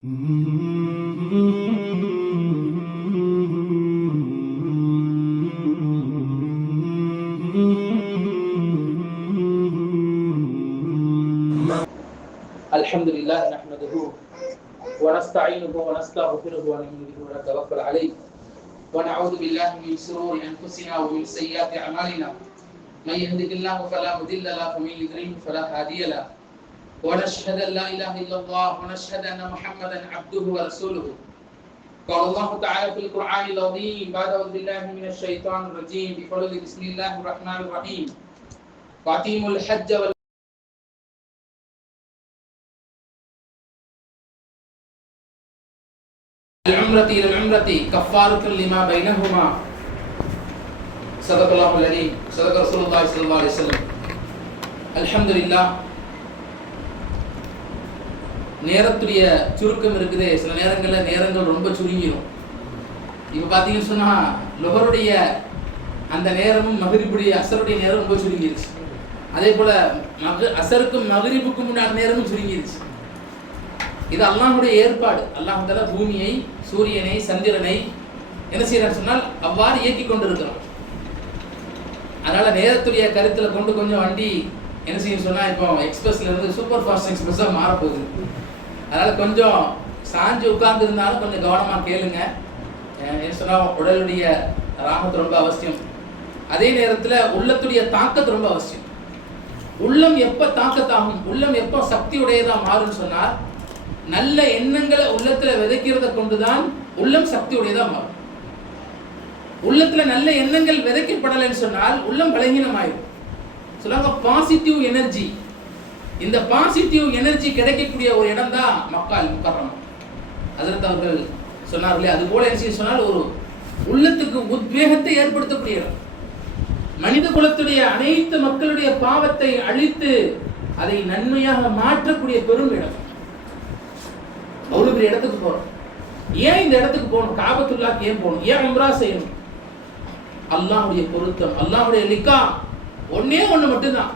Alhamdulillah nahmaduhu wa nasta'inuhu wa nastaghfiruhu wa nu'minu bihi wa natawakkal alayhi wa na'udzu billahi min shururi anfusina wa min sayyiati a'malina man yahdihillahu fala mudilla lahu wa man yudlil fala hadiya lahu wa nashhadu an la ilaha illallah wa nashhadu anna Muhammadan 'abduhu wa rasuluhu. Qala Allah ta'ala fil Qur'anil 'azim ba'da a'udzu billahi minash shaitanir rajim bi qawli bismillahir rahmanir rahim fatimul hajj wal العمرة إلى العمرة كفارة لما بينهما صدق الله العظيم صدق رسول الله صلى الله عليه وسلم. الحمد لله. நேரத்துடைய சுருக்கம் இருக்குது. சில நேரங்களில் நேரங்கள் ரொம்ப சுருங்கிடும். இப்போ பார்த்தீங்கன்னு சொன்னால் லொஹருடைய அந்த நேரமும் மகரிபுடைய அசருடைய நேரம் ரொம்ப சுருங்கிருச்சு. அதே போல் அசருக்கும் மகரிபுக்கும் முன்னாடி நேரமும் சுருங்கிருச்சு. இது அல்லாஹ்வுடைய ஏற்பாடு. அல்லாஹ் தஆலா பூமியை, சூரியனை, சந்திரனை என்ன செய்யறான்னு சொன்னால் அவ்வாறு இயக்கி கொண்டிருக்கிறோம். அதனால நேரத்துடைய கருத்தில் கொண்டு கொஞ்சம் வண்டி என்ன செய்யும் சொன்னால் இப்போ எக்ஸ்பிரஸ்ல இருந்து சூப்பர் ஃபாஸ்ட் எக்ஸ்பிரஸாக மாறப்போகுது. அதனால கொஞ்சம் சாஞ்சு உட்கார்ந்து இருந்தாலும் கொஞ்சம் கவனமாக கேளுங்க. என்ன சொன்னால் உடலுடைய ராகத்து ரொம்ப அவசியம். அதே நேரத்தில் உள்ளத்துடைய தாக்கத்து ரொம்ப அவசியம். உள்ளம் எப்போ தாக்கத்தாகும், உள்ளம் எப்போ சக்தியுடையதாக மாறும்னு சொன்னால் நல்ல எண்ணங்களை உள்ளத்துல விதைக்கிறத கொண்டுதான் உள்ளம் சக்தி உடையதா மாறும். உள்ளத்துல நல்ல எண்ணங்கள் விதைக்கப்படலைன்னு சொன்னால் உள்ளம் பலகீனமாயிடும். சொல்லுவாங்க பாசிட்டிவ் எனர்ஜி. இந்த பாசிட்டிவ் எனர்ஜி கிடைக்கக்கூடிய ஒரு இடம் தான் மக்கால் முக்கர்ரம். ஹஜ்ரத் அவர்கள் சொன்னார்களே, அது போல என்ன சொன்னால் ஒரு உள்ளத்துக்கு உத்வேகத்தை ஏற்படுத்தக்கூடிய இடம். மனித குலத்துடைய அனைத்து மக்களுடைய பாவத்தை அழித்து அதை நன்மையாக மாற்றக்கூடிய பெரும் இடம். அவ்வளவு பெரிய இடத்துக்கு போறோம். ஏன் இந்த இடத்துக்கு போகணும்? காபத்துல்லாஹ்க்கு ஏன் போகணும்? ஏன் உம்ரா செய்யணும்? அல்லாஹ்வுடைய பொருத்தம், அல்லாஹ்வுடைய லிகா. ஒண்ணே ஒண்ணு மட்டும்தான்.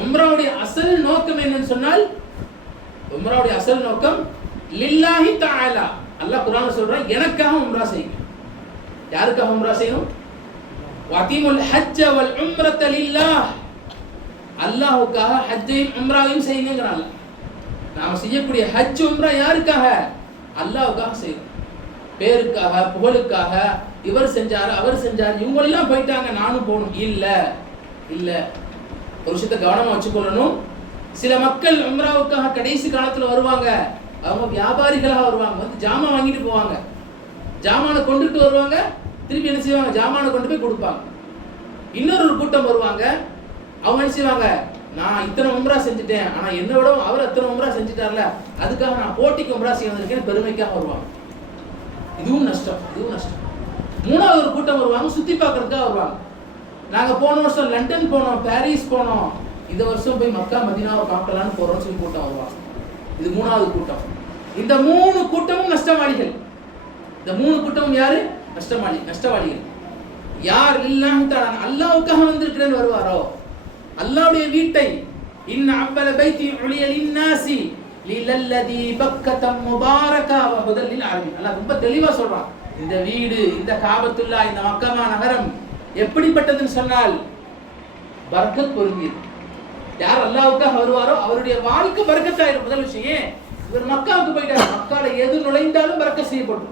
உம்ராவுடைய அசல் நோக்கம் என்னன்னு சொன்னால், உம்ராவுடைய அசல் நோக்கம் லில்லாஹி தஆலா. அல்லாஹ் குர்ஆன்ல சொல்றான், எனக்காக உம்ரா செய்யுங்க. யாருக்காக உம்ரா செய்யணும்? வஅதீமுல் ஹஜ்ஜ வல் உம்ரத லில்லாஹ். அல்லாஹ்வுக்காக ஹஜ்ஜையும் உம்ராவையும் செய்யுங்கங்கறாங்க. நாம செய்யக்கூடிய ஹஜ் உம்ரா யாருக்காக? அல்லாஹ்வுக்காக செய்யணும். பேருக்காக, புகழுக்காக, இவர் செஞ்சாரு அவர் செஞ்சாரு இவங்களெல்லாம் போயிட்டாங்க நானும் போகணும் இல்ல இல்ல. ஒரு விஷயத்தை கவனமா வச்சுக்கொள்ளணும். சில மக்கள் உம்ராவுக்காக கடைசி காலத்துல வருவாங்க. அவங்க வியாபாரிகளாக வருவாங்க. வந்து ஜாமான் வாங்கிட்டு போவாங்க. ஜாமானை கொண்டுட்டு வருவாங்க. திருப்பி என்ன செய்வாங்க? ஜாமானை கொண்டு போய் கொடுப்பாங்க. இன்னொரு கூட்டம் வருவாங்க. அவங்க என்ன செய்வாங்க? நான் இத்தனை உம்ரா செஞ்சுட்டேன், ஆனா என்ன விட அவர் அத்தனை உம்ரா செஞ்சுட்டார்ல, அதுக்காக நான் போட்டிக்கு உம்ரா செய்வதற்கேன்னு பெருமைக்காக வருவாங்க. இதுவும் நஷ்டம், இதுவும் நஷ்டம். மூணாவது ஒரு கூட்டம் வருவாங்க, சுத்தி பார்க்கறதுக்காக வருவாங்க. நாங்க போன வருஷம் லண்டன் போனோம், பாரிஸ் போனோம், இந்த வருஷம் போய் மக்கா மதீனாவை பார்க்கலான்னு போறோம்னு சொல்லி கூட்டம் வருவாங்க. இது மூணாவது கூட்டம். இந்த மூணு கூட்டமும் நஷ்டவாளிகள். இந்த மூணு கூட்டமும் யாரு? நஷ்டவாளிகள். யார் லில்லாஹி தஆலா அல்லாஹ்வுக்காக வந்திருக்கிறேன்னு வருவாரோ, அல்லாஹ்வுடைய வீட்டை, இன்ன அவ்வல பைத்தி உலிய லின்னாசி லில்லதி பக்கத முபாரக வ ஹுதல் லில் ஆலமீன். அல்லாஹ் ரொம்ப தெளிவா சொல்றான். இந்த வீடு, இந்த காபத்துல்லாஹ், இந்த மக்கா நகரம் எப்படிப்பட்டதுன்னு சொன்னால் பரக்கத் பொருந்தியது. யார் அல்லாஹ்வுக்காக வருவாரோ அவருடைய வாழ்க்கை பரக்கத்தாயிரும். முதல் விஷயம், இவர் மக்காவுக்கு போயிட்டார், மக்கால எது நுழைந்தாலும் பரக்கத் செய்யப்படும்.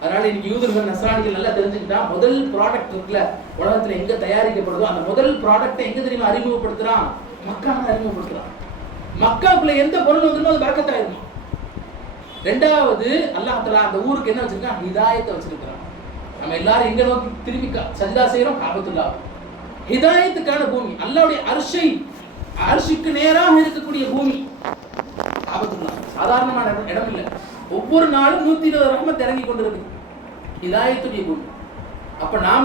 அதனால இன்னைக்கு யூதர்கள், நஸ்ரானிகள் நல்லா தெரிஞ்சுக்கிட்டா, முதல் ப்ராடக்ட் இருக்குல்ல உலகத்துல எங்க தயாரிக்கப்படுதோ அந்த முதல் ப்ராடக்ட்டை எங்க தெரியுமா அறிமுகப்படுத்துறான்? மக்கால அறிமுகப்படுத்துறான். மக்காக்குள்ள எந்த பொருள் வந்துருமோ அது பரக்கத்தாயிருமா. ரெண்டாவது, அல்லாஹ் தஆலா அந்த ஊருக்கு என்ன வச்சிருக்கான்? ஹிதாயத்தை வச்சிருக்கான். நம்ம எல்லாரும் எங்க நோக்கி திரும்பி சஜ்தா செய்யறோம்? காபத்துல்லாஹ். ஹிதாயத்துக்கான பூமி, அல்லாஹ்வுடைய அர்ஷுக்கு நேராக இருக்கக்கூடிய பூமி காபத்துல்லாஹ். சாதாரணமான இடம் இல்ல. ஒவ்வொரு நாளும் 120 ரஹ்மத் இறங்கி கொண்டிருக்கு. ஹிதாயத்துடைய பூமி. அப்ப நாம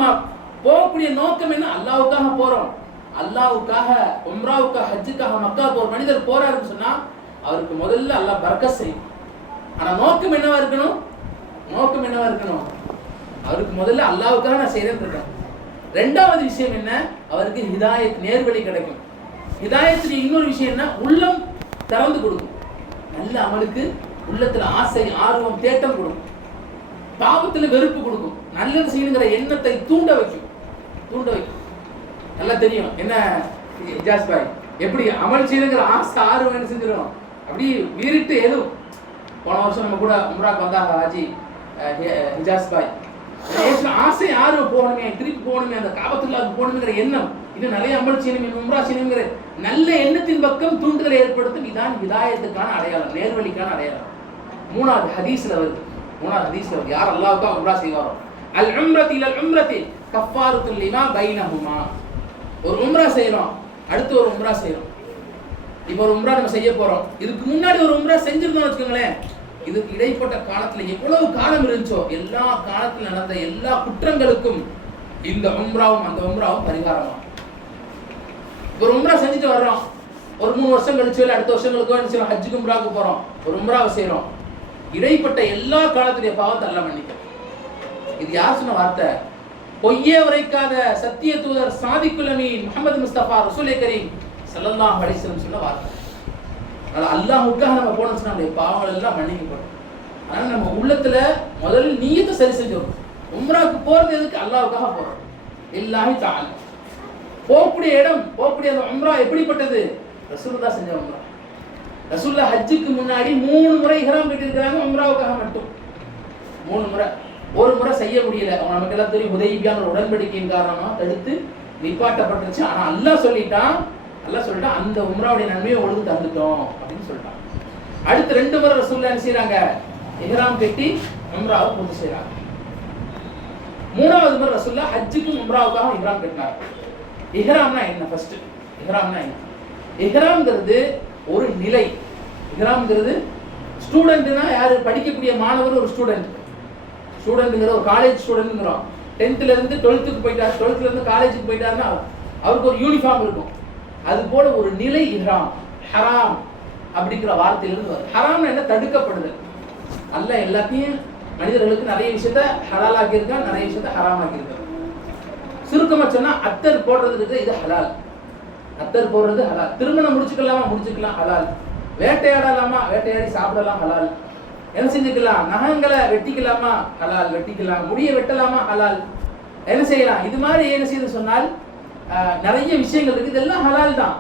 போகக்கூடிய நோக்கம் என்ன? அல்லாஹ்வுக்காக போறோம். அல்லாஹ்வுக்காக, உம்ராவுக்காக, ஹஜ்ஜுக்காக மக்கா போற மனிதர் போறாருன்னு சொன்னா அவருக்கு முதல்ல அல்லாஹ் பரக்கத் செய்யும். ஆனா நோக்கம் என்னவா இருக்கணும்? அவருக்கு முதல்ல அல்லாஹ்வுக்காக நான் செய்யறேன்னு இருக்கேன். ரெண்டாவது விஷயம் என்ன? அவருக்கு ஹிதாயத், நேர்வழி கிடைக்கும். ஹிதாயத்துடைய இன்னொரு விஷயம் என்ன? உள்ளம் திறந்து கொடுக்கும். நல்ல அமலுக்கு உள்ளத்துல ஆசை, ஆர்வம், தேட்டம் கொடுக்கும். பாவத்துல வெறுப்பு கொடுக்கும். நல்லது செய்யணுங்கிற எண்ணத்தை தூண்ட வைக்கும். நல்லா தெரியும் என்ன ஹிஜாஸ் பாய் எப்படி அமல் செய்யணுங்கிற ஆசை, ஆர்வம் என்ன செஞ்சிடும், அப்படி வீறிட்டு எதுவும். போன வருஷம் நம்ம கூட உம்ராக்கு வந்தாங்க ஹாஜி ஹிஜாஸ் பாய். ஆசை, ஆர்வம் போகணுமே, திருப்பி போகணுமே, அந்த காபத்துல்லாவுக்கு போகணுங்கிற எண்ணம், இன்னும் நிறைய அமல் செய்யணும், உம்ரா செய்யணுங்கிற நல்ல எண்ணத்தின் பக்கம் தூண்டுதலை ஏற்படுத்தும். இதான் ஹிதாயத்துக்கான அடையாளம், நேர்வழிக்கான அடையாளம். மூணாவது ஹதீஸ்ல வருது. யார் அல்லாஹ்வுக்காக உம்ரா செய்வாரோ, அல் உம்ரதி இலல் உம்ரதி கஃபாரத்துல் லிமா பைனஹுமா. ஒரு உம்ரா செய்றோம், அடுத்து ஒரு உம்ரா செய்றோம். இப்போ ஒரு உம்ரா நம்ம செய்ய போறோம். இதுக்கு முன்னாடி ஒரு உம்ரா செஞ்சிருந்தோம்னு வச்சுக்கோங்களேன், இதுக்கு இடைப்பட்ட காலத்துல எவ்வளவு காலம் இருந்துச்சோ எல்லா காலத்துல நடந்த எல்லா குற்றங்களுக்கும் இந்த உம்ராவும் அந்த உம்ராவும் பரிகாரமா. ஒரு உம்ரா செஞ்சுட்டு வர்றோம், ஒரு 3 வருஷம் கழிச்சு இல்லை அடுத்த வருஷங்களுக்கோ என்ன செய்யறோம், ஹஜ்ஜுக்கு உம்ராவுக்கு போறோம், ஒரு உம்ராவை செய்யறோம். இடைப்பட்ட எல்லா காலத்துடைய பாவத்தை அல்லாஹ் மன்னிக்கும். இது யார் சொன்ன வார்த்தை? பொய்யே உரைக்காத சத்திய தூதர் சாதிக்குல் அமீன் முஹம்மது முஸ்தபா ரசூலே கரீம் ஸல்லல்லாஹு அலைஹி வஸல்லம் சொன்ன வார்த்தை. அதனால அல்லாஹ்வுக்காக நம்ம போனோம்னு சொன்னா நம்முடைய பாவங்கள் எல்லாம் மன்னிக்கப்படும். அதனால நம்ம உள்ளத்துல முதல்ல நியத்தை சரி செஞ்சோம். உம்ராவுக்கு போறது எதுக்கு? அல்லாஹ்வுக்காக போறோம். இல்லாஹி தஆலா. போகக்கூடிய இடம், போகக்கூடிய அந்த உம்ரா எப்படிப்பட்டது? ரசூலுல்லாஹ் செஞ்ச உம்ரா. ரசூலுல்லாஹ் ஹஜ்ஜுக்கு முன்னாடி 3 முறை இஹ்ராம் கட்டியிருக்காங்க உம்ராவுக்காக மட்டும். 3 முறை. ஒரு முறை செய்ய முடியல. அவங்க நமக்கு எல்லாம் தெரியும், ஹுதைபியான உடன்படிக்கையின் காரணமா தடுத்து நிப்பாட்டப்பட்டுருச்சு. ஆனா அல்லாஹ் சொல்லிட்டான் அந்த உம்ராவுடைய நன்மையை ஒழுங்கு தந்துட்டோம் அப்படின்னு சொல்லிட்டான். அடுத்து 2 முறை ரசூலுல்லாஹ் என்ன செய்றாங்க? இஹ்ராம் கட்டி உம்ராவை பூர்த்தி செய்றாங்க. 3வது முறை ரசூலுல்லாஹ் ஹஜ்ஜுக்கு உம்ராவுக்காக இஹ்ராம் கட்டினாங்க. இஹ்ராம்னா என்ன? ஃபர்ஸ்ட் இஹ்ராம்னா என்ன? இஹ்ராம்ங்கிறது ஒரு நிலை. இஹ்ராம்ங்கிறது ஸ்டூடெண்ட்னா யாரு? படிக்கக்கூடிய மாணவர் ஒரு ஸ்டூடெண்ட்ங்கிற ஒரு காலேஜ் ஸ்டூடெண்ட்ங்கிறோம். 10th ல இருந்து 12th க்கு போயிட்டார், 12th ல இருந்து காலேஜுக்கு போயிட்டாருன்னா அவருக்கு ஒரு யூனிஃபார்ம் இருக்கும். அது போல ஒரு நிலை இஹ்ராம். ஹராம் அப்படிங்கிற வார்த்தையிலிருந்து வருது. ஹராம்னா என்ன? தடுக்கப்படுதல். அல்லாஹ் எல்லாத்தையும் மனிதர்களுக்கு நிறைய விஷயத்த ஹலால் ஆக்கியிருக்கான், நிறைய விஷயத்த ஹராம் ஆக்கியிருக்கான். சுருக்கமா சொன்னா அத்தர் போடுறதுக்கு இது ஹலால். அத்தர் போடுறது ஹலால். திருமணம் முடிச்சுக்கலாம் ஹலால். வேட்டையாடலாமா? வேட்டையாடி சாப்பிடலாம் ஹலால். என்ன செஞ்சுக்கலாம்? நகங்களை வெட்டிக்கலாமா? ஹலால், வெட்டிக்கலாம். முடிய வெட்டலாமா? ஹலால். என்ன செய்யலாம்? இது மாதிரி என்ன செய்து சொன்னால் நிறைய விஷயங்கள் இருக்கு. இதெல்லாம் ஹலால் தான்.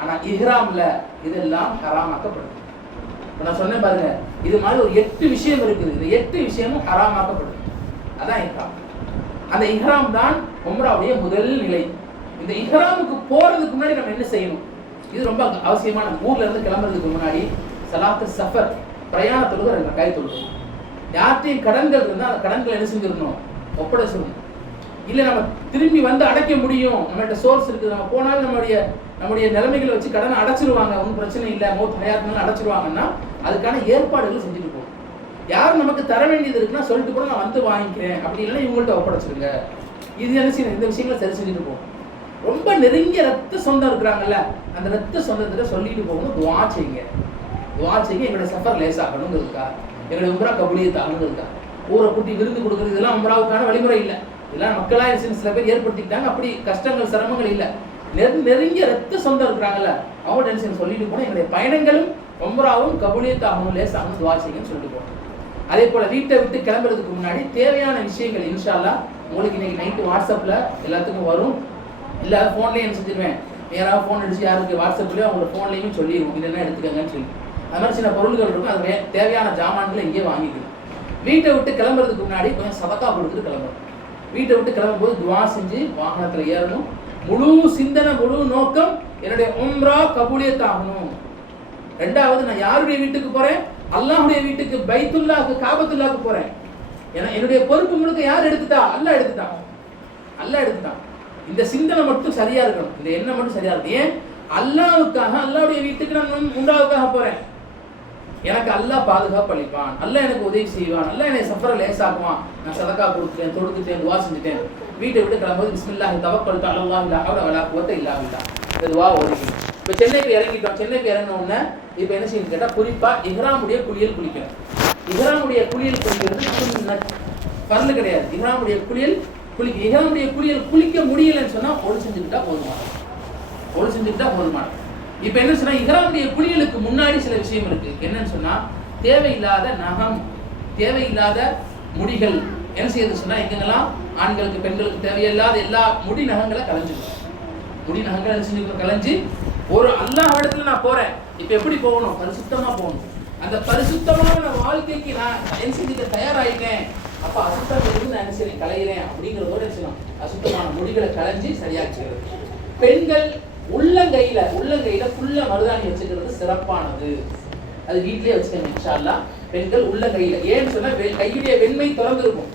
ஆனா இஹ்ராம்ல இதெல்லாம் ஹராமாக்கப்படுது. நான் சொன்னேன் பாருங்க, இது மாதிரி ஒரு 8 விஷயம் இருக்குது. இந்த 8 விஷயமும் ஹராமாக்கப்படுது. அதான் இஹ்ராம். அந்த இஹ்ராம் தான் உம்ராவுடைய முதல் நிலை. இந்த இஹ்ராமுக்கு போறதுக்கு முன்னாடி நம்ம என்ன செய்யணும்? இது ரொம்ப அவசியமான. ஊர்ல இருந்து கிளம்புறதுக்கு முன்னாடி சலாத்து சஃபர், பிரயாண தொழுகை 2 ரக்காய் தொழுகணும். யார்ட்டையும் கடன்கள் இருந்தால் அந்த கடன்களை என்ன செஞ்சிடணும்? ஒப்படைச்சிடணும். இல்லை நம்ம திரும்பி வந்து அடைக்க முடியும், நம்மகிட்ட சோர்ஸ் இருக்குது, நம்ம போனாலும் நம்முடைய நிலைமைகளை வச்சு கடனை அடைச்சிருவாங்க, ஒன்றும் பிரச்சனை இல்லை, மௌத் ஹயாத்னாலும் அடைச்சிருவாங்கன்னா அதுக்கான ஏற்பாடுகள் செஞ்சுட்டு போகணும். யார் நமக்கு தர வேண்டியது இருக்குன்னா சொல்லிட்டு கூட நான் வந்து வாங்கிக்கிறேன், அப்படி இல்லைன்னா இவங்கள்ட்ட ஒப்படைச்சிருங்க. இது என்ன செய்யணும்? இந்த விஷயங்களை சரி செஞ்சுட்டு போகணும். ரொம்ப நெருங்கிய ரத்த சொந்தம் இருக்கிறாங்கல்ல, அந்த ரத்த சொந்தத்திட்ட சொல்லிட்டு போகணும். துவா செய்யுங்க, எங்களுடைய சஃபர் லேசாகணுங்கிறதுக்கா, எங்களுடைய உம்ரா கபூலியத் ஆகணுங்கிறதுக்கா. ஊரை கூட்டி விருந்து கொடுக்குறது இதெல்லாம் உம்ராவுக்கான வழிமுறை இல்லை. இதெல்லாம் மக்களாக சில பேர் ஏற்படுத்திக்கிட்டாங்க. அப்படி கஷ்டங்கள் சிரமங்கள் இல்லை. நெருங்கிய ரத்த சொந்தம் இருக்கிறாங்கல்ல, அவங்க டென்ஷன் சொல்லிட்டு போனால் எங்களுடைய பயணங்களும் உம்ராவும் கபூலியத் ஆகணும், லேசாகணும், துவா செய்யுங்கன்னு சொல்லிட்டு போகணும். அதே போல வீட்டை விட்டு கிளம்புறதுக்கு முன்னாடி தேவையான விஷயங்கள் இன்ஷா அல்லாஹ் உங்களுக்கு இன்னைக்கு நைட்டு வாட்ஸ்அப்ல எல்லாத்துக்கும் வரும். இல்லை ஃபோன்லேயே என்ன செஞ்சிருவேன், யாராவது ஃபோன் அடிச்சு யாருக்கு வாட்ஸ்அப்லேயோ அவங்களோட ஃபோன்லேயுமே சொல்லிடுவோம் இதெல்லாம் எடுத்துக்கங்கன்னு சொல்லி. அது மாதிரி சில பொருள்கள் இருக்கும், அது தேவையான ஜாமான்களை இங்கே வாங்கிக்கணும். வீட்டை விட்டு கிளம்புறதுக்கு முன்னாடி கொஞ்சம் சதக்கா கொடுத்துட்டு கிளம்பணும். வீட்டை விட்டு கிளம்பும்போது துவா செஞ்சு வாகனத்தில் ஏறணும். முழு சிந்தனை, முழு நோக்கம் என்னுடைய உம்ரா கபூலியத் ஆகணும். 2வது, நான் யாருடைய வீட்டுக்கு போறேன்? அல்லாஹ்வுடைய வீட்டுக்கு, பைத்துல்லாஹ்க்கு, காபத்துல்லாஹ்க்கு போறேன். ஏன்னா என்னுடைய பொறுப்பு முழுக்க யார் எடுத்துட்டா? அல்லாஹ் எடுத்துட்டான். இந்த சிந்தனை மட்டும் சரியா இருக்கணும், இந்த எண்ணம் மட்டும் சரியா இருக்கணும். ஏன்? அல்லாஹ்வுக்காக, அல்லாஹ்வுடைய வீட்டுக்கு நான் உம்ராவுக்காக போறேன். எனக்கு அல்லாஹ் பாதுகாப்பு அளிப்பான், அல்லாஹ் எனக்கு உதவி செய்வான், அல்லாஹ் என்னை சஃபரை லேசாக்குவான். நான் சதக்கா கொடுத்துட்டேன், தொடுத்துட்டேன், துவா செஞ்சுட்டேன். வீட்டை விட்டு கிளம்பும்போது பிஸ்மில்லாஹி தவக்கல்து அலல்லாஹி லா ஹவ்ல வலா குவத்த இல்லா பில்லாஹ் இந்த துவா ஓதிக்கணும். இப்போ சென்னைக்கு இறங்கிட்டோம். சென்னைக்கு இறங்கின உடனே இப்போ என்ன செய்யணும்னு கேட்டால், குறிப்பாக இஹ்ராமுடைய குளியல் குளிக்கணும். இஹ்ராமுடைய குளியல் குளிக்கிறது சுன்னத், ஃபர்ல் கிடையாது. இஹ்ராமுடைய குளியல் குளிக்க முடியலன்னு சொன்னால் ஒழு செஞ்சுக்கிட்டா போதுமானது. இப்போ என்ன சொன்னால், இஹ்ராமுடைய குளியலுக்கு முன்னாடி சில விஷயம் இருக்கு. என்னன்னு சொன்னால், தேவையில்லாத நகம், தேவையில்லாத முடிகள் என்ன செய்யுது சொன்னா, எங்கெங்கெல்லாம் ஆண்களுக்கு பெண்களுக்கு தேவையில்லாத எல்லா முடி நகங்களை கலைஞ்சிடும். முடி நகங்களை கலைஞ்சு ஒரு அல்லாஹ் இடத்துல நான் போறேன். இப்ப எப்படி போகணும்? பரிசுத்தமா போகணும். அந்த பரிசுத்தமான வாழ்க்கைக்கு நான் என்ன செஞ்சுக்க தயாராயிட்டேன். அப்ப அசுத்தம் இருந்து நான் என்ன செய்யறேன், கலையிறேன் அப்படிங்கிறதோட என்ன செய்யணும், அசுத்தமான முடிகளை கலைஞ்சி சரியாக்கிறது. பெண்கள் உள்ளங்கையில ஃபுல்ல மருதாணி வச்சுக்கிறது சிறப்பானது. அது வீட்லயே வச்சுக்கோங்க இன்ஷா அல்லாஹ். பெண்கள் உள்ளங்கையில, ஏன்னு சொன்னா கையுடைய வெண்மை திறந்து இருக்கும்,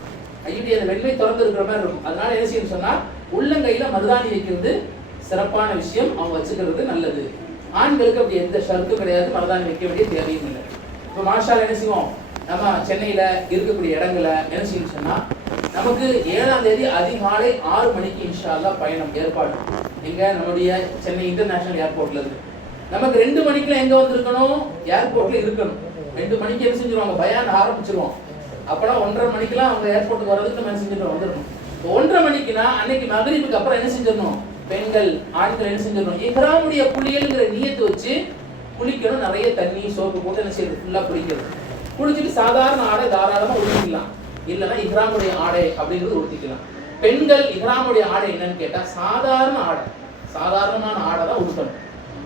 கையுடைய அந்த வெண்மை திறந்து இருக்கிற மாதிரி இருக்கும். அதனால என்ன செய்யணும் சொன்னா, உள்ளங்கையில மருதாணி வைக்கிறது சிறப்பான விஷயம், அவங்க வச்சுக்கிறது நல்லது. ஆண்களுக்கு அப்படி எந்த ஷர்ட்டும் கிடையாது, மருதாணி வைக்க வேண்டிய தேவையும் இல்லை. இப்போ மாஷால் என்ன செய்வோம், நம்ம சென்னையில இருக்கக்கூடிய இடங்களை என்ன செய்யணும் சொன்னா, நமக்கு 7ஆம் தேதி அதிகாலை 6 மணிக்கு இன்ஷா அல்லாஹ் பயணம் ஏற்பாடு. எங்க நம்முடைய சென்னை இன்டர்நேஷனல் ஏர்போர்ட்ல இருந்து நமக்கு 2 மணிக்குள்ள எங்க வந்திருக்கணும், ஏர்போர்ட்ல இருக்கணும். 2 மணிக்கு என்ன செஞ்சிருவாங்க, பயான் ஆரம்பிச்சிருவோம். அப்பலாம் 1:30 மணிக்கெல்லாம் அவங்க ஏர்போர்ட்டுக்கு வர்றதுக்கு நம்ம என்ன செஞ்சுட்டு வந்துடணும். 1:30 மணிக்குன்னா அன்னைக்கு மகரிபுக்கு அப்புறம் என்ன செஞ்சிடணும், பெண்கள் ஆண்கள் என்ன செஞ்சிடணும், இஹ்ராமுடைய குளியல்ங்கிற நியத்து வச்சு குளிக்கணும். நிறைய தண்ணி சோப்பு போட்டு என்ன செய்யுது, ஃபுல்லா குளிக்கிறது. குளிச்சுட்டு சாதாரண ஆடை தாராளமா உடுத்திக்கலாம், இல்லைன்னா இஹ்ராமுடைய ஆடை அப்படிங்கிறது உடுத்திக்கலாம். பெண்கள் இஹ்ராமுடைய ஆடை என்னன்னு கேட்டா சாதாரண ஆடை, சாதாரணமான ஆடை தான் உடுத்தணும்.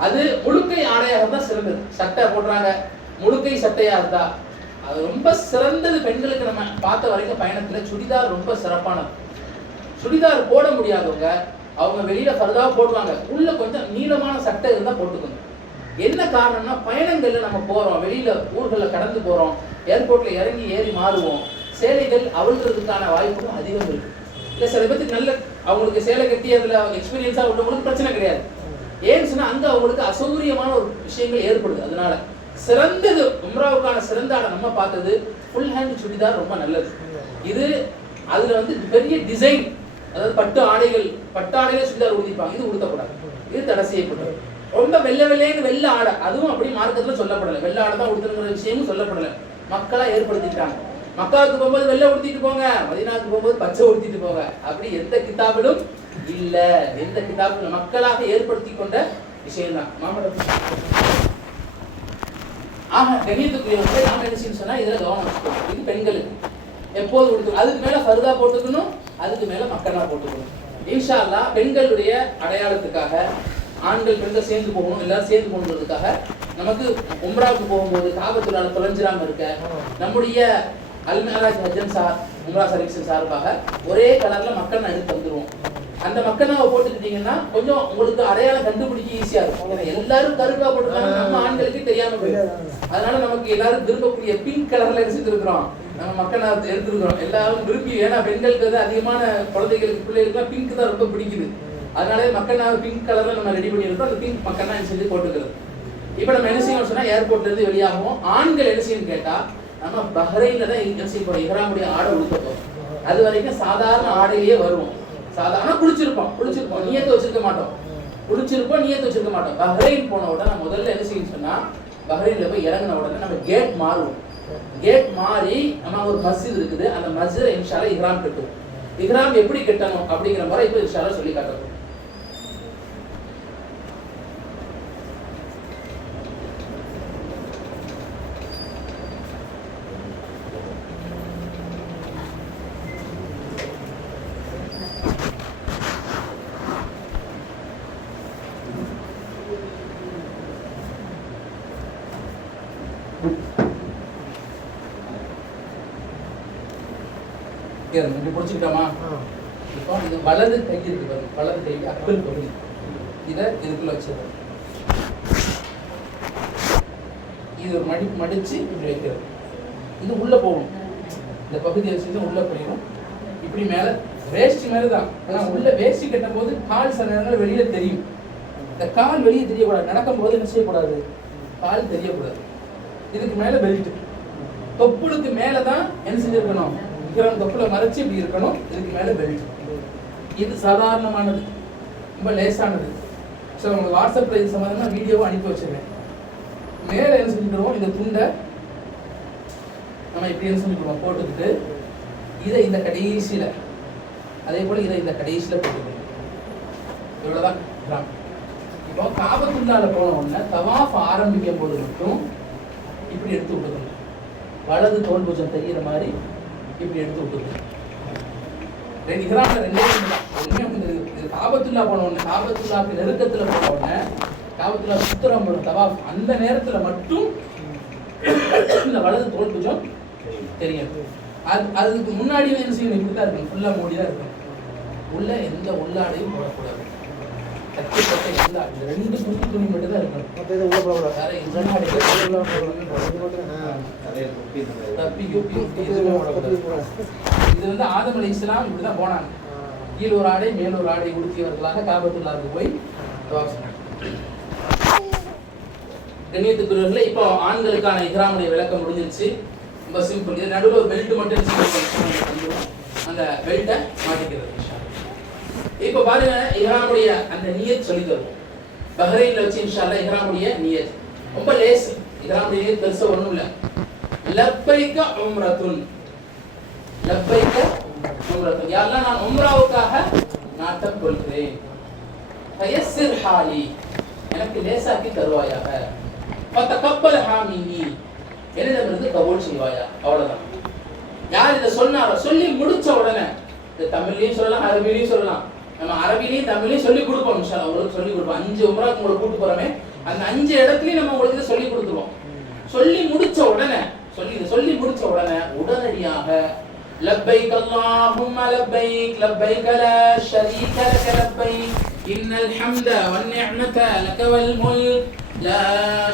அது முழுக்கை ஆடையாக தான் சிறந்தது. சட்டை போடுறாங்க, முழுக்கை சட்டையா இருந்தா அது ரொம்ப சிறந்தது. பெண்களுக்கு நம்ம பார்த்த வரைக்கும் பயணத்துல சுடிதார் ரொம்ப சிறப்பானது. சுடிதார் போட முடியாதவங்க அவங்க வெளியில ஃபர்தா போடுவாங்க, உள்ள கொஞ்சம் நீளமான சட்டை இருந்தா போட்டுக்கோங்க. என்ன காரணம்னா, பயணங்கள்ல நம்ம போறோம், வெளியில ஊர்களை கடந்து போறோம், ஏர்போர்ட்ல இறங்கி ஏறி மாறுவோம், சேலைகள் அவிழ்றதுக்கான வாய்ப்புகள் அதிகம் இருக்கு. இல்ல சில பேருக்கு நல்ல அவங்களுக்கு சேலை கட்டி அதுல எக்ஸ்பீரியன்ஸா உள்ளவங்களுக்கு பிரச்சனை கிடையாது. ஏன்னு சொன்னா அங்க அவங்களுக்கு அசௌகரியமான ஒரு விஷயங்கள் ஏற்படுது. அதனால சிறந்தது உம்ராவுக்கான சிறந்த ஆடை நம்ம பார்த்தது ஃபுல் ஹேண்ட் சுடிதார் ரொம்ப நல்லது. இது அதுல வந்து பெரிய டிசைன், அதாவது பட்டு ஆடைகள் சுடிதார் உடுத்திப்பாங்க, இது உடுத்தக்கூடாது, இது தடை செய்யப்பட்டது. ரொம்ப வெள்ளை ஆடை, அதுவும் அப்படி மார்க்கத்துல சொல்லப்படலை. வெள்ளை ஆடை தான் உடுத்துங்கிற விஷயமும் சொல்லப்படலை, மக்களா ஏற்படுத்திட்டாங்க. மக்காவுக்கு போகும்போது வெள்ளை உடுத்திட்டு போங்க, மதீனாவுக்கு போகும்போது பச்சை உடுத்திட்டு போங்க, அப்படி எந்த கிதாபிலும் இல்ல. எந்த கிதாபிலும் மக்களாக ஏற்படுத்தி கொண்ட விஷயம்தான். ஆக கண்ணியத்துக்குரியவர்கள் நாம என்ன செய்யணும் சொன்னா, இதுல கவனம் வச்சுக்கணும். இது பெண்களுக்கு எப்போது உடுத்தணும், அதுக்கு மேல ஃபர்தா போட்டுக்கணும், அதுக்கு மேல மக்கனா போட்டுக்கணும். இன்ஷா அல்லாஹ் பெண்களுடைய அடையாளத்துக்காக ஆண்கள் பெண்கள் சேர்ந்து போகணும், எல்லாரும் சேர்ந்து போகணுன்றதுக்காக நமக்கு உம்ராவுக்கு போகும்போது காபத்துல்லாஹ் தொலைஞ்சிராம இருக்க நம்முடைய அல்-மிஅராஜ் ஹஜ்ஜன் உம்ரா சர்வீஸ் சார்பாக ஒரே கலர்ல மக்கனா எடுத்து வந்துருவோம். அந்த மக்கனாவை போட்டுக்கிட்டீங்கன்னா கொஞ்சம் உங்களுக்கு அடையாளம் கண்டுபிடிக்க ஈஸியா இருக்கும். ஏன்னா எல்லாரும் கருப்பா போட்டுருக்காங்க, நம்ம ஆண்களுக்கு தெரியாம போயிடும். அதனால நமக்கு எல்லாரும் விரும்பக்கூடிய பிங்க் கலர்ல எடுத்துருக்கிறோம், நம்ம மக்கனா எடுத்துருக்கிறோம் எல்லாரும் விரும்பி. ஏன்னா பெண்களுக்கு வந்து அதிகமான குழந்தைகளுக்கு பிள்ளைகளுக்குலாம் பிங்க் தான் ரொம்ப பிடிக்குது. அதனால மக்கனா பிங்க் கலர்ல நம்ம ரெடி பண்ணியிருக்கோம். அந்த பிங்க் மக்கனா செஞ்சு போட்டுக்கிறது. இப்ப நம்ம என்ன செய்யணும் சொன்னா, ஏர்போர்ட்ல இருந்து வெளியாகும் ஆண்கள் என்ன செய்யணும் கேட்டா, நம்ம பஹ்ரைன்ல தான் என்ன செய்ய போறோம், இஹ்ராமுடைய ஆடை உடுத்தப்போம். அது வரைக்கும் சாதாரண ஆடையிலேயே வருவோம். சாதாரண குளிச்சிருப்போம், நியத்து வச்சிருக்க மாட்டோம், நியத்து வச்சிருக்க மாட்டோம். பஹ்ரைன் போன உடனே முதல்ல என்ன செய்யணும் சொன்னா, பஹ்ரைன்ல போய் இறங்கின உடனே நம்ம கேட் மாறுவோம். கேட் மாறி நம்ம ஒரு மஸ்ஜித் இருக்குது, அந்த மஸ்ஜித் இன்ஷா அல்லாஹ் இஹ்ராம் கட்டுவோம். இஹ்ராம் எப்படி கட்டணும் அப்படிங்கிற மாதிரி இப்போ இன்ஷா அல்லாஹ் சொல்லி காட்டுறோம். இப்படி பிடிச்சிக்கிட்டோமா, இப்போ இது வலது கை இருக்கு பாருங்க, வலது கை அக்கல் பகுதி, இதை இதுக்குள்ள வச்சிருக்கோம். இது ஒரு மடிச்சு இப்படி வைக்கிறது, இது உள்ள போகணும். இந்த பகுதியை வச்சுட்டு உள்ள போயிடும். இப்படி மேல வேஷ்டி மாதிரி தான், ஆனால் உள்ள வேஷ்டி கட்டும் போது கால் சில நேரங்கள் வெளியில தெரியும். இந்த கால் வெளியே தெரியக்கூடாது, நடக்கும் போது என்ன செய்யக்கூடாது, கால் தெரியக்கூடாது. இதுக்கு மேல பெல்ட், தொப்புளுக்கு மேலதான் என்ன செஞ்சிருக்கணும், தொப்புல மறைச்சு இப்படி இருக்கணும். இதுக்கு மேல பெல்ட். இது சாதாரணமானது, ரொம்ப லேசானது. ஸோ உங்களுக்கு வாட்ஸ்அப்ல இது சம்பந்தமா வீடியோவும் அனுப்பி வச்சிருக்கேன். மேல என்ன செஞ்சுக்கிறோம், இந்த துண்டை நம்ம இப்படி என்ன செஞ்சுக்கிறோம் போட்டுக்கிட்டு, இதை இந்த கடைசியில, அதே போல இதை இந்த கடைசியில போட்டுக்கணும். இவ்வளவுதான். இப்போ காபத்துல்லாஹ்ல போன உடனே தவாஃப் ஆரம்பிக்கும் போது மட்டும் இப்படி எடுத்து விட்டுக்கணும். வலது தோல் பூஜம் தெரிகிற மாதிரி இப்படி எடுத்து விட்டுருங்க. ரெண்டு இஹ்ராம்ல ரெண்டே ஒன்று காபத்துல்லா போன உடனே, காபத்துல்லாக்கு நெருக்கத்தில் போன உடனே, காபத்துல்லா சுத்தரம் போன தவாஃப் அந்த நேரத்தில் மட்டும் இந்த வலது தோல் பூஜம் தெரியும். அதுக்கு முன்னாடி என்ன செய்யணும், இப்படி தான் இருக்கணும், ஃபுல்லாக மூடி தான் இருக்கணும். உள்ள எந்த உள்ளாடையும் போடக்கூடாது. கட்டிப்பட்ட எல்லா ரெண்டு துணி மட்டும் தான் இருக்கணும். இது வந்து ஆதம் அலைஹிஸ்ஸலாம் இப்படிதான் போனாங்க. கீழ் ஒரு ஆடை மேல் ஒரு ஆடை உடுத்தியவர்களாக காபத்துல்லாஹ்வுக்கு போய் தவாஃப் செய்றாங்க. கண்ணியத்துக்குரியவர்களே, இப்போ ஆண்களுக்கான இஹ்ராமுடைய விளக்கம் முடிஞ்சிருச்சு. ரொம்ப சிம்பிள். இது நடுவில் ஒரு பெல்ட் மட்டும் அந்த பெல்ட்டை மாட்டிக்கிறது. இப்போ பாருங்க, இஹ்ராமுடைய அந்த நியத் சொல்லி தருவோம். பஹ்ரைன்ல வச்சு இன்ஷா அல்லாஹ் இஹ்ராமுடைய நியத் ரொம்ப லேஸ். இஹ்ராமுடைய நியத் பெருசா ஒண்ணும் இல்ல. லப்பைக உம்ரத்துன், லப்பைக உம்ரத்துன், யா அல்லாஹ் நான் உம்ராவுக்காக நாட்டம் கொள்கிறேன். ஃபயஸ்ஸிர் ஹாலி, எனக்கு லேசாக்கி தருவாயாக. ஃபதகப்பல் ஹாமினி, என்னிடமிருந்து கபூல் செய்வாயா. அவ்வளவுதான். யார் இதை சொன்னாரோ சொல்லி முடிச்ச உடனே, இது தமிழ்லையும் சொல்லலாம், அரபிலையும் சொல்லலாம். நம்ம அரபிலையும் தமிழையும் சொல்லி கொடுப்போம். இன்ஷா அல்லாஹ் உங்களுக்கு சொல்லி கொடுப்போம். 5 உம்ராக்கு உங்களுக்கு கூட்டு போறோமே, அந்த 5 இடத்துலயும் நம்ம உங்களுக்கு சொல்லி கொடுத்துருவோம். சொல்லி முடிச்ச உடனே, சொல்லி முடிச்ச உடனே உடனடியாக லப்பைக் அல்லாஹும்ம லப்பைக் லப்பைக் லா ஷரீக லக லப்பைக் இன்னல் ஹம்த வன் நிஅமத லக வல் முல்க் லா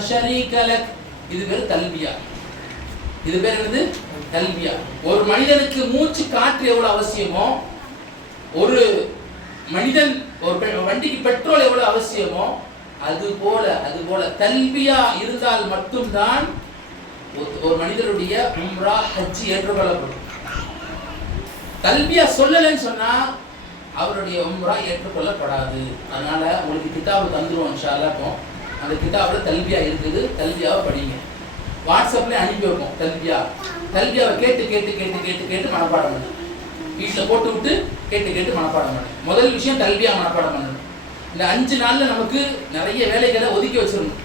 ஷரீக லக். இது பேர் தல்பியா. இது பேர் என்னது? தல்பியா. ஒரு மனிதனுக்கு மூச்சு காற்று எவ்வளவு அவசியமோ, ஒரு மனிதன் ஒரு வண்டிக்கு பெட்ரோல் எவ்வளவு அவசியமோ, அது போல தல்பியா இருந்தால் மட்டும்தான் ஒரு மனிதனுடைய உம்ரா ஹஜ் ஏற்றுக்கொள்ளப்படும். தல்பியா சொல்லலன்னு சொன்னா அவருடைய உம்ரா ஏற்றுக்கொள்ளப்படாது. அதனால உங்களுக்கு கிதாபு தந்துருவோம் இன்ஷா அல்லாஹ். அந்த கிதாபுல தல்பியா இருக்குது, தல்பியாவை படிங்க. வாட்ஸ்அப்ல அனுப்பி வைப்போம். தல்பியாவை கேட்டு மனப்பாடம் பண்ணுங்க. வீட்டில் போட்டு விட்டு கேட்டு மனப்பாடம் பண்ணு. முதல் விஷயம் தல்பியா மனப்பாடம் பண்ணணும். இந்த 5 நாள்ல நமக்கு நிறைய வேலைகளை ஒதுக்கி வச்சிடணும்.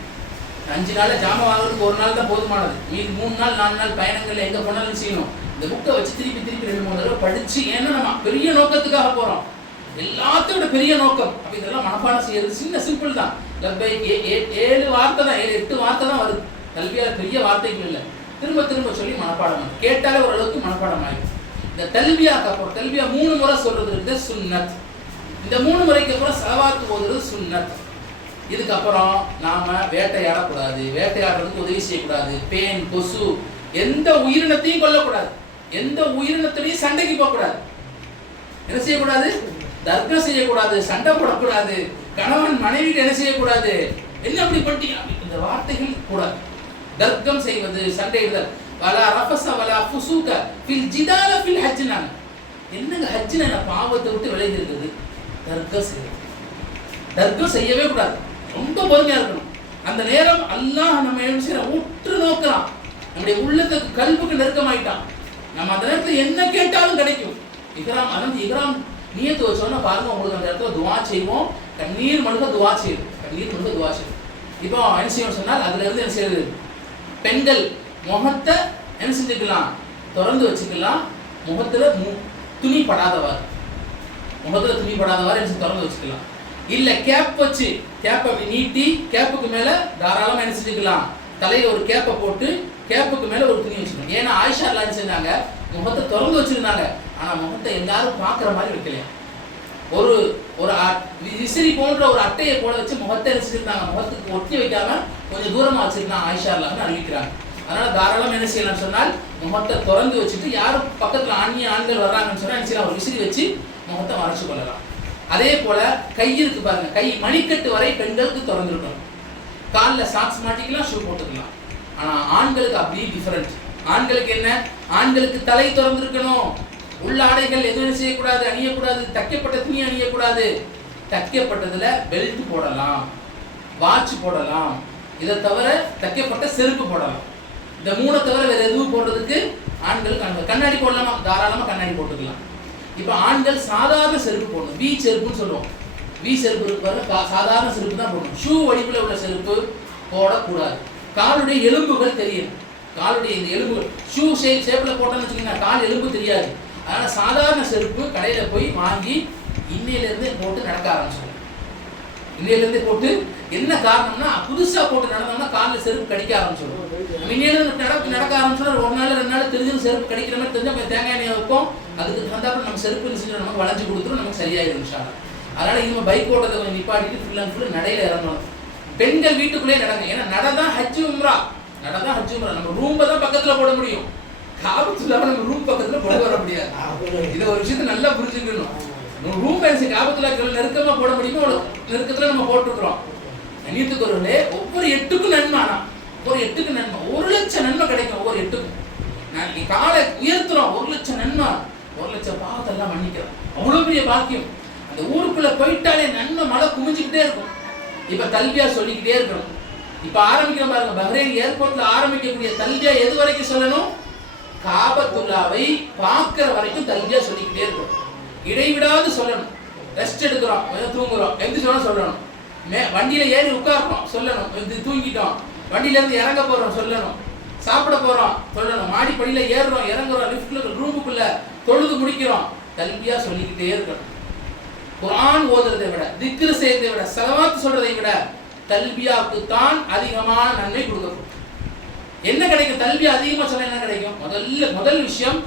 5 நாள்ல ஜாமான் வாங்குறதுக்கு ஒரு நாள் தான் போதுமானது. மீதி 3 நாள் 4 நாள் பயணங்கள்ல எங்க போனாலும் செய்யணும். இந்த புக்கை வச்சு திருப்பி 2-3 தடவை படிச்சு, ஏன்னா நம்ம பெரிய நோக்கத்துக்காக போறோம். எல்லாத்தையும் விட பெரிய நோக்கம். அப்ப இதெல்லாம் மனப்பாடம் செய்யறது சிம்பிள் தான். 7 வார்த்தை தான், 8 வார்த்தை தான் வருது. தல்பியால பெரிய வார்த்தைகள் இல்லை. திரும்ப சொல்லி மனப்பாடம் பண்ணு. கேட்டாலே ஓரளவுக்கு மனப்பாடம் ஆயிடும். இந்த தல்பியாக்கு அப்புறம் தல்பியா 3 முறை சொல்றது இருக்கு சுன்னத். இந்த 3 முறைக்கு அப்புறம் ஸலவாத் ஓதுறது சுன்னத். இதுக்கப்புறம் நாம வேட்டையாடக்கூடாது, வேட்டையாடுறதுக்கு உதவி செய்யக்கூடாது. பேன், கொசு, எந்த உயிரினத்தையும் கொல்லக்கூடாது, எந்த உயிரினத்திலையும் சண்டைக்கு போகக்கூடாது. என்ன செய்யக்கூடாது? தர்க்கம் செய்யக்கூடாது, சண்டை போடக்கூடாது, கணவன் மனைவிக்கு என்ன செய்யக்கூடாது, என்ன அப்படி பண்ணிட்டீங்க இந்த வார்த்தைகள் கூடாது. தர்க்கம் செய்வது, சண்டையிடுதல். வலா ரஃபஸ வலா ஃபுசூக ஃபில் ஜிதால ஃபில் ஹஜ்னா, என்னங்க ஹஜ்னா என்ன பாவத்தை விட்டு விலகி இருக்குது. தர்க்கம் செய்யவே கூடாது. ரொம்ப பொறுமையா இருக்கணும். அந்த நேரம் அல்லாஹ் நம்ம என்ன செய்யற உற்று நோக்கலாம். நம்முடைய உள்ளத்துக்கு கல்புக்கு நெருக்கமாயிட்டான். நம்ம அந்த நேரத்தில் என்ன கேட்டாலும் கிடைக்கும். இஹ்ராம், அதாவது இஹ்ராம் நியத்து வச்சோன்னா பாருங்க, உங்களுக்கு அந்த இடத்துல துவா செய்வோம். கண்ணீர் மழுக துவா செய்யும். இப்போ என்ன செய்யணும் சொன்னால், அதுல இருந்து என்ன செய்யுது, பெண்கள் முகத்தை என்ன செஞ்சுக்கலாம், திறந்து வச்சுக்கலாம். முகத்துல துணி படாதவாறு என்ன திறந்து வச்சுக்கலாம். இல்ல கேப் வச்சு, கேப் அப்படி நீட்டி, கேப்புக்கு மேல தாராளமா என்ன செஞ்சுக்கலாம், தலையில ஒரு கேப்பை போட்டு கேப்புக்கு மேல ஒரு துணி வச்சுக்கணும். ஏன்னா ஆயிஷா எல்லாம் செஞ்சாங்க, முகத்தை திறந்து வச்சிருந்தாங்க, ஆனா முகத்தை எல்லாரும் பாக்குற மாதிரி வைக்கலையா. ஒரு விசிறி போன்ற ஒரு அட்டையை போல வச்சு முகத்தை வச்சிருந்தாங்க, முகத்துக்கு ஒட்டி வைக்காம கொஞ்சம் தூரமா வச்சிருந்தாங்க ஆயிஷா எல்லாம் அறிவிக்கிறாங்க. அதனால தாராளமா என்ன செய்யலாம் சொன்னால், முகத்தை திறந்து வச்சுட்டு யாரும் பக்கத்துல ஆண்கள் வர்றாங்கன்னு சொன்னா என்ன செய்யலாம், ஒரு விசிறி வச்சு முகத்தை மறைச்சு கொள்ளலாம். அதே போல கை இருக்கு பாருங்க, கை மணிக்கட்டு வரை பெண்களுக்கு திறந்துருக்கணும். காலில் சாக்ஸ் மாட்டிக்கலாம், ஷூ போட்டுக்கலாம். ஆனா ஆண்களுக்கு அப்படி டிஃபரெண்ட். ஆண்களுக்கு என்ன, ஆண்களுக்கு தலை திறந்திருக்கணும். உள்ளாடைகள் எதுவும் செய்யக்கூடாது, அணியக்கூடாது. தைக்கப்பட்ட துணி அணியக்கூடாது. தைக்கப்பட்டதுல பெல்ட் போடலாம், வாட்ச் போடலாம். இதை தவிர தைக்கப்பட்ட செருப்பு போடலாம். இந்த 3 தவிர வேற எதுவும் போடுறதுக்கு ஆண்களுக்கு கண்ணாடி போடலாமா, தாராளமா கண்ணாடி போட்டுக்கலாம். இப்போ ஆண்கள் சாதாரண செருப்பு போடணும், வி செருப்புன்னு சொல்லுவோம். வி செருப்பு இருக்கு பாருங்க, சாதாரண செருப்பு தான் போடணும். ஷூ வடிவில் உள்ள செருப்பு போடக்கூடாது. காலுடைய எலும்புகள் தெரியணும். காலுடைய இந்த எலும்பு ஷூ ஷேப்ல போட்டோம்னு வச்சுக்கோங்க, கால் எலும்பு தெரியாது. அதனால சாதாரண செருப்பு கடையில போய் வாங்கி இன்னையிலிருந்து போட்டு நடக்க ஆரம்பிச்சோம். இன்னையிலிருந்து போட்டு என்ன காரணம்னா புதுசா போட்டு நடந்தோம்னா காலில் செருப்பு கடிக்க ஆரம்பிச்சிடும். இன்னையிலிருந்து நடக்க ஆரம்பிச்சோம்னா ஒரு நாள் 2 நாள் தெரிஞ்சு செருப்பு கடிக்கிற மாதிரி தெரிஞ்சா கொஞ்சம் தேங்காய் எண்ணெய் வைப்போம். அதுக்கு வந்தாப்புல நம்ம செருப்பு செஞ்சு நமக்கு வளைஞ்சு கொடுத்துரும், நமக்கு சரியாயிடும் இன்ஷால்லா. அதனால இனிமே பைக் ஓட்டத்தை கொஞ்சம் நிப்பாட்டிட்டு ஃபுல் அண்ட் ஃபுல் நடையில இறங்கணும். பெண்கள் வீட்டுக்குள்ளே நடங்க. ஏன்னா நடதான் ஹஜ் உம்ரா, நடதான் ஹஜ் உம்ரா. நம்ம ரூம்ப தான் பக்கத்துல போட முடியும், காபத்துல்லாஹ் நம்ம ரூம் பக்கத்துல போட வர முடியாது. இதை ஒரு விஷயத்தை நல்லா புரிஞ்சுக்கணும். ரூம் பேசி காபத்துல்லாஹ் நெருக்கமா போட முடியுமோ நெருக்கத்துல நம்ம போட்டுருக்கிறோம். கண்ணியத்துக்குறவர்களே, ஒவ்வொரு எட்டுக்கும் நன்மை. ஆனா ஒரு எட்டுக்கு நன்மை 1 லட்சம் நன்மை கிடைக்கும். ஒவ்வொரு எட்டுக்கும் நீ காலை உயர்த்துறோம், 1 லட்சம் நன்மை, 1 லட்சம் பாவத்தை எல்லாம் மன்னிக்கிறோம். அவ்வளவு பெரிய பாக்கியம். அந்த ஊருக்குள்ள போயிட்டாலே நன்மை மழை குமிஞ்சுக்கிட்டே இருக்கும். இப்ப தல்பியா சொல்லிக்கிட்டே இருக்கணும். இப்ப ஆரம்பிக்கிற பாருங்க, பஹ்ரைன் ஏர்போர்ட்ல ஆரம்பிக்கக்கூடிய தல்பியா எது வரைக்கும் சொல்லணும்? காபத்துல்லாவை பார்க்கிற வரைக்கும் தல்பியா சொல்லிக்கிட்டே இருக்கணும். இடைவிடாது சொல்லணும். ரெஸ்ட் எடுக்கிறோம், தூங்குறோம், எந்திரிச்சோம் சொல்லணும். வண்டியில ஏறி உட்கார்றோம் சொல்லணும், தூங்கிட்டோம். வண்டியில இருந்து இறங்க போறோம் சொல்லணும். சாப்பிட போறோம் சொல்லணும். மாடிப்படியில ஏறுறோம், இறங்குறோம், லிஃப்ட்ல ரூமுக்குள்ள தொழுது முடிக்கிறோம், தல்பியா சொல்லிக்கிட்டே இருக்கணும். குர்ஆன் ஓதுறதை விட, திக்ர் செய்யறதை விட, ஸலவாத் சொல்றதை விட தல்பியாவுக்கு தான் அதிகமான நன்மை கொடுக்கப்படும். என்ன கிடைக்கும்? தல்பியா அதிகமா சொன்னா என்ன கிடைக்கும்? முதல் விஷயம்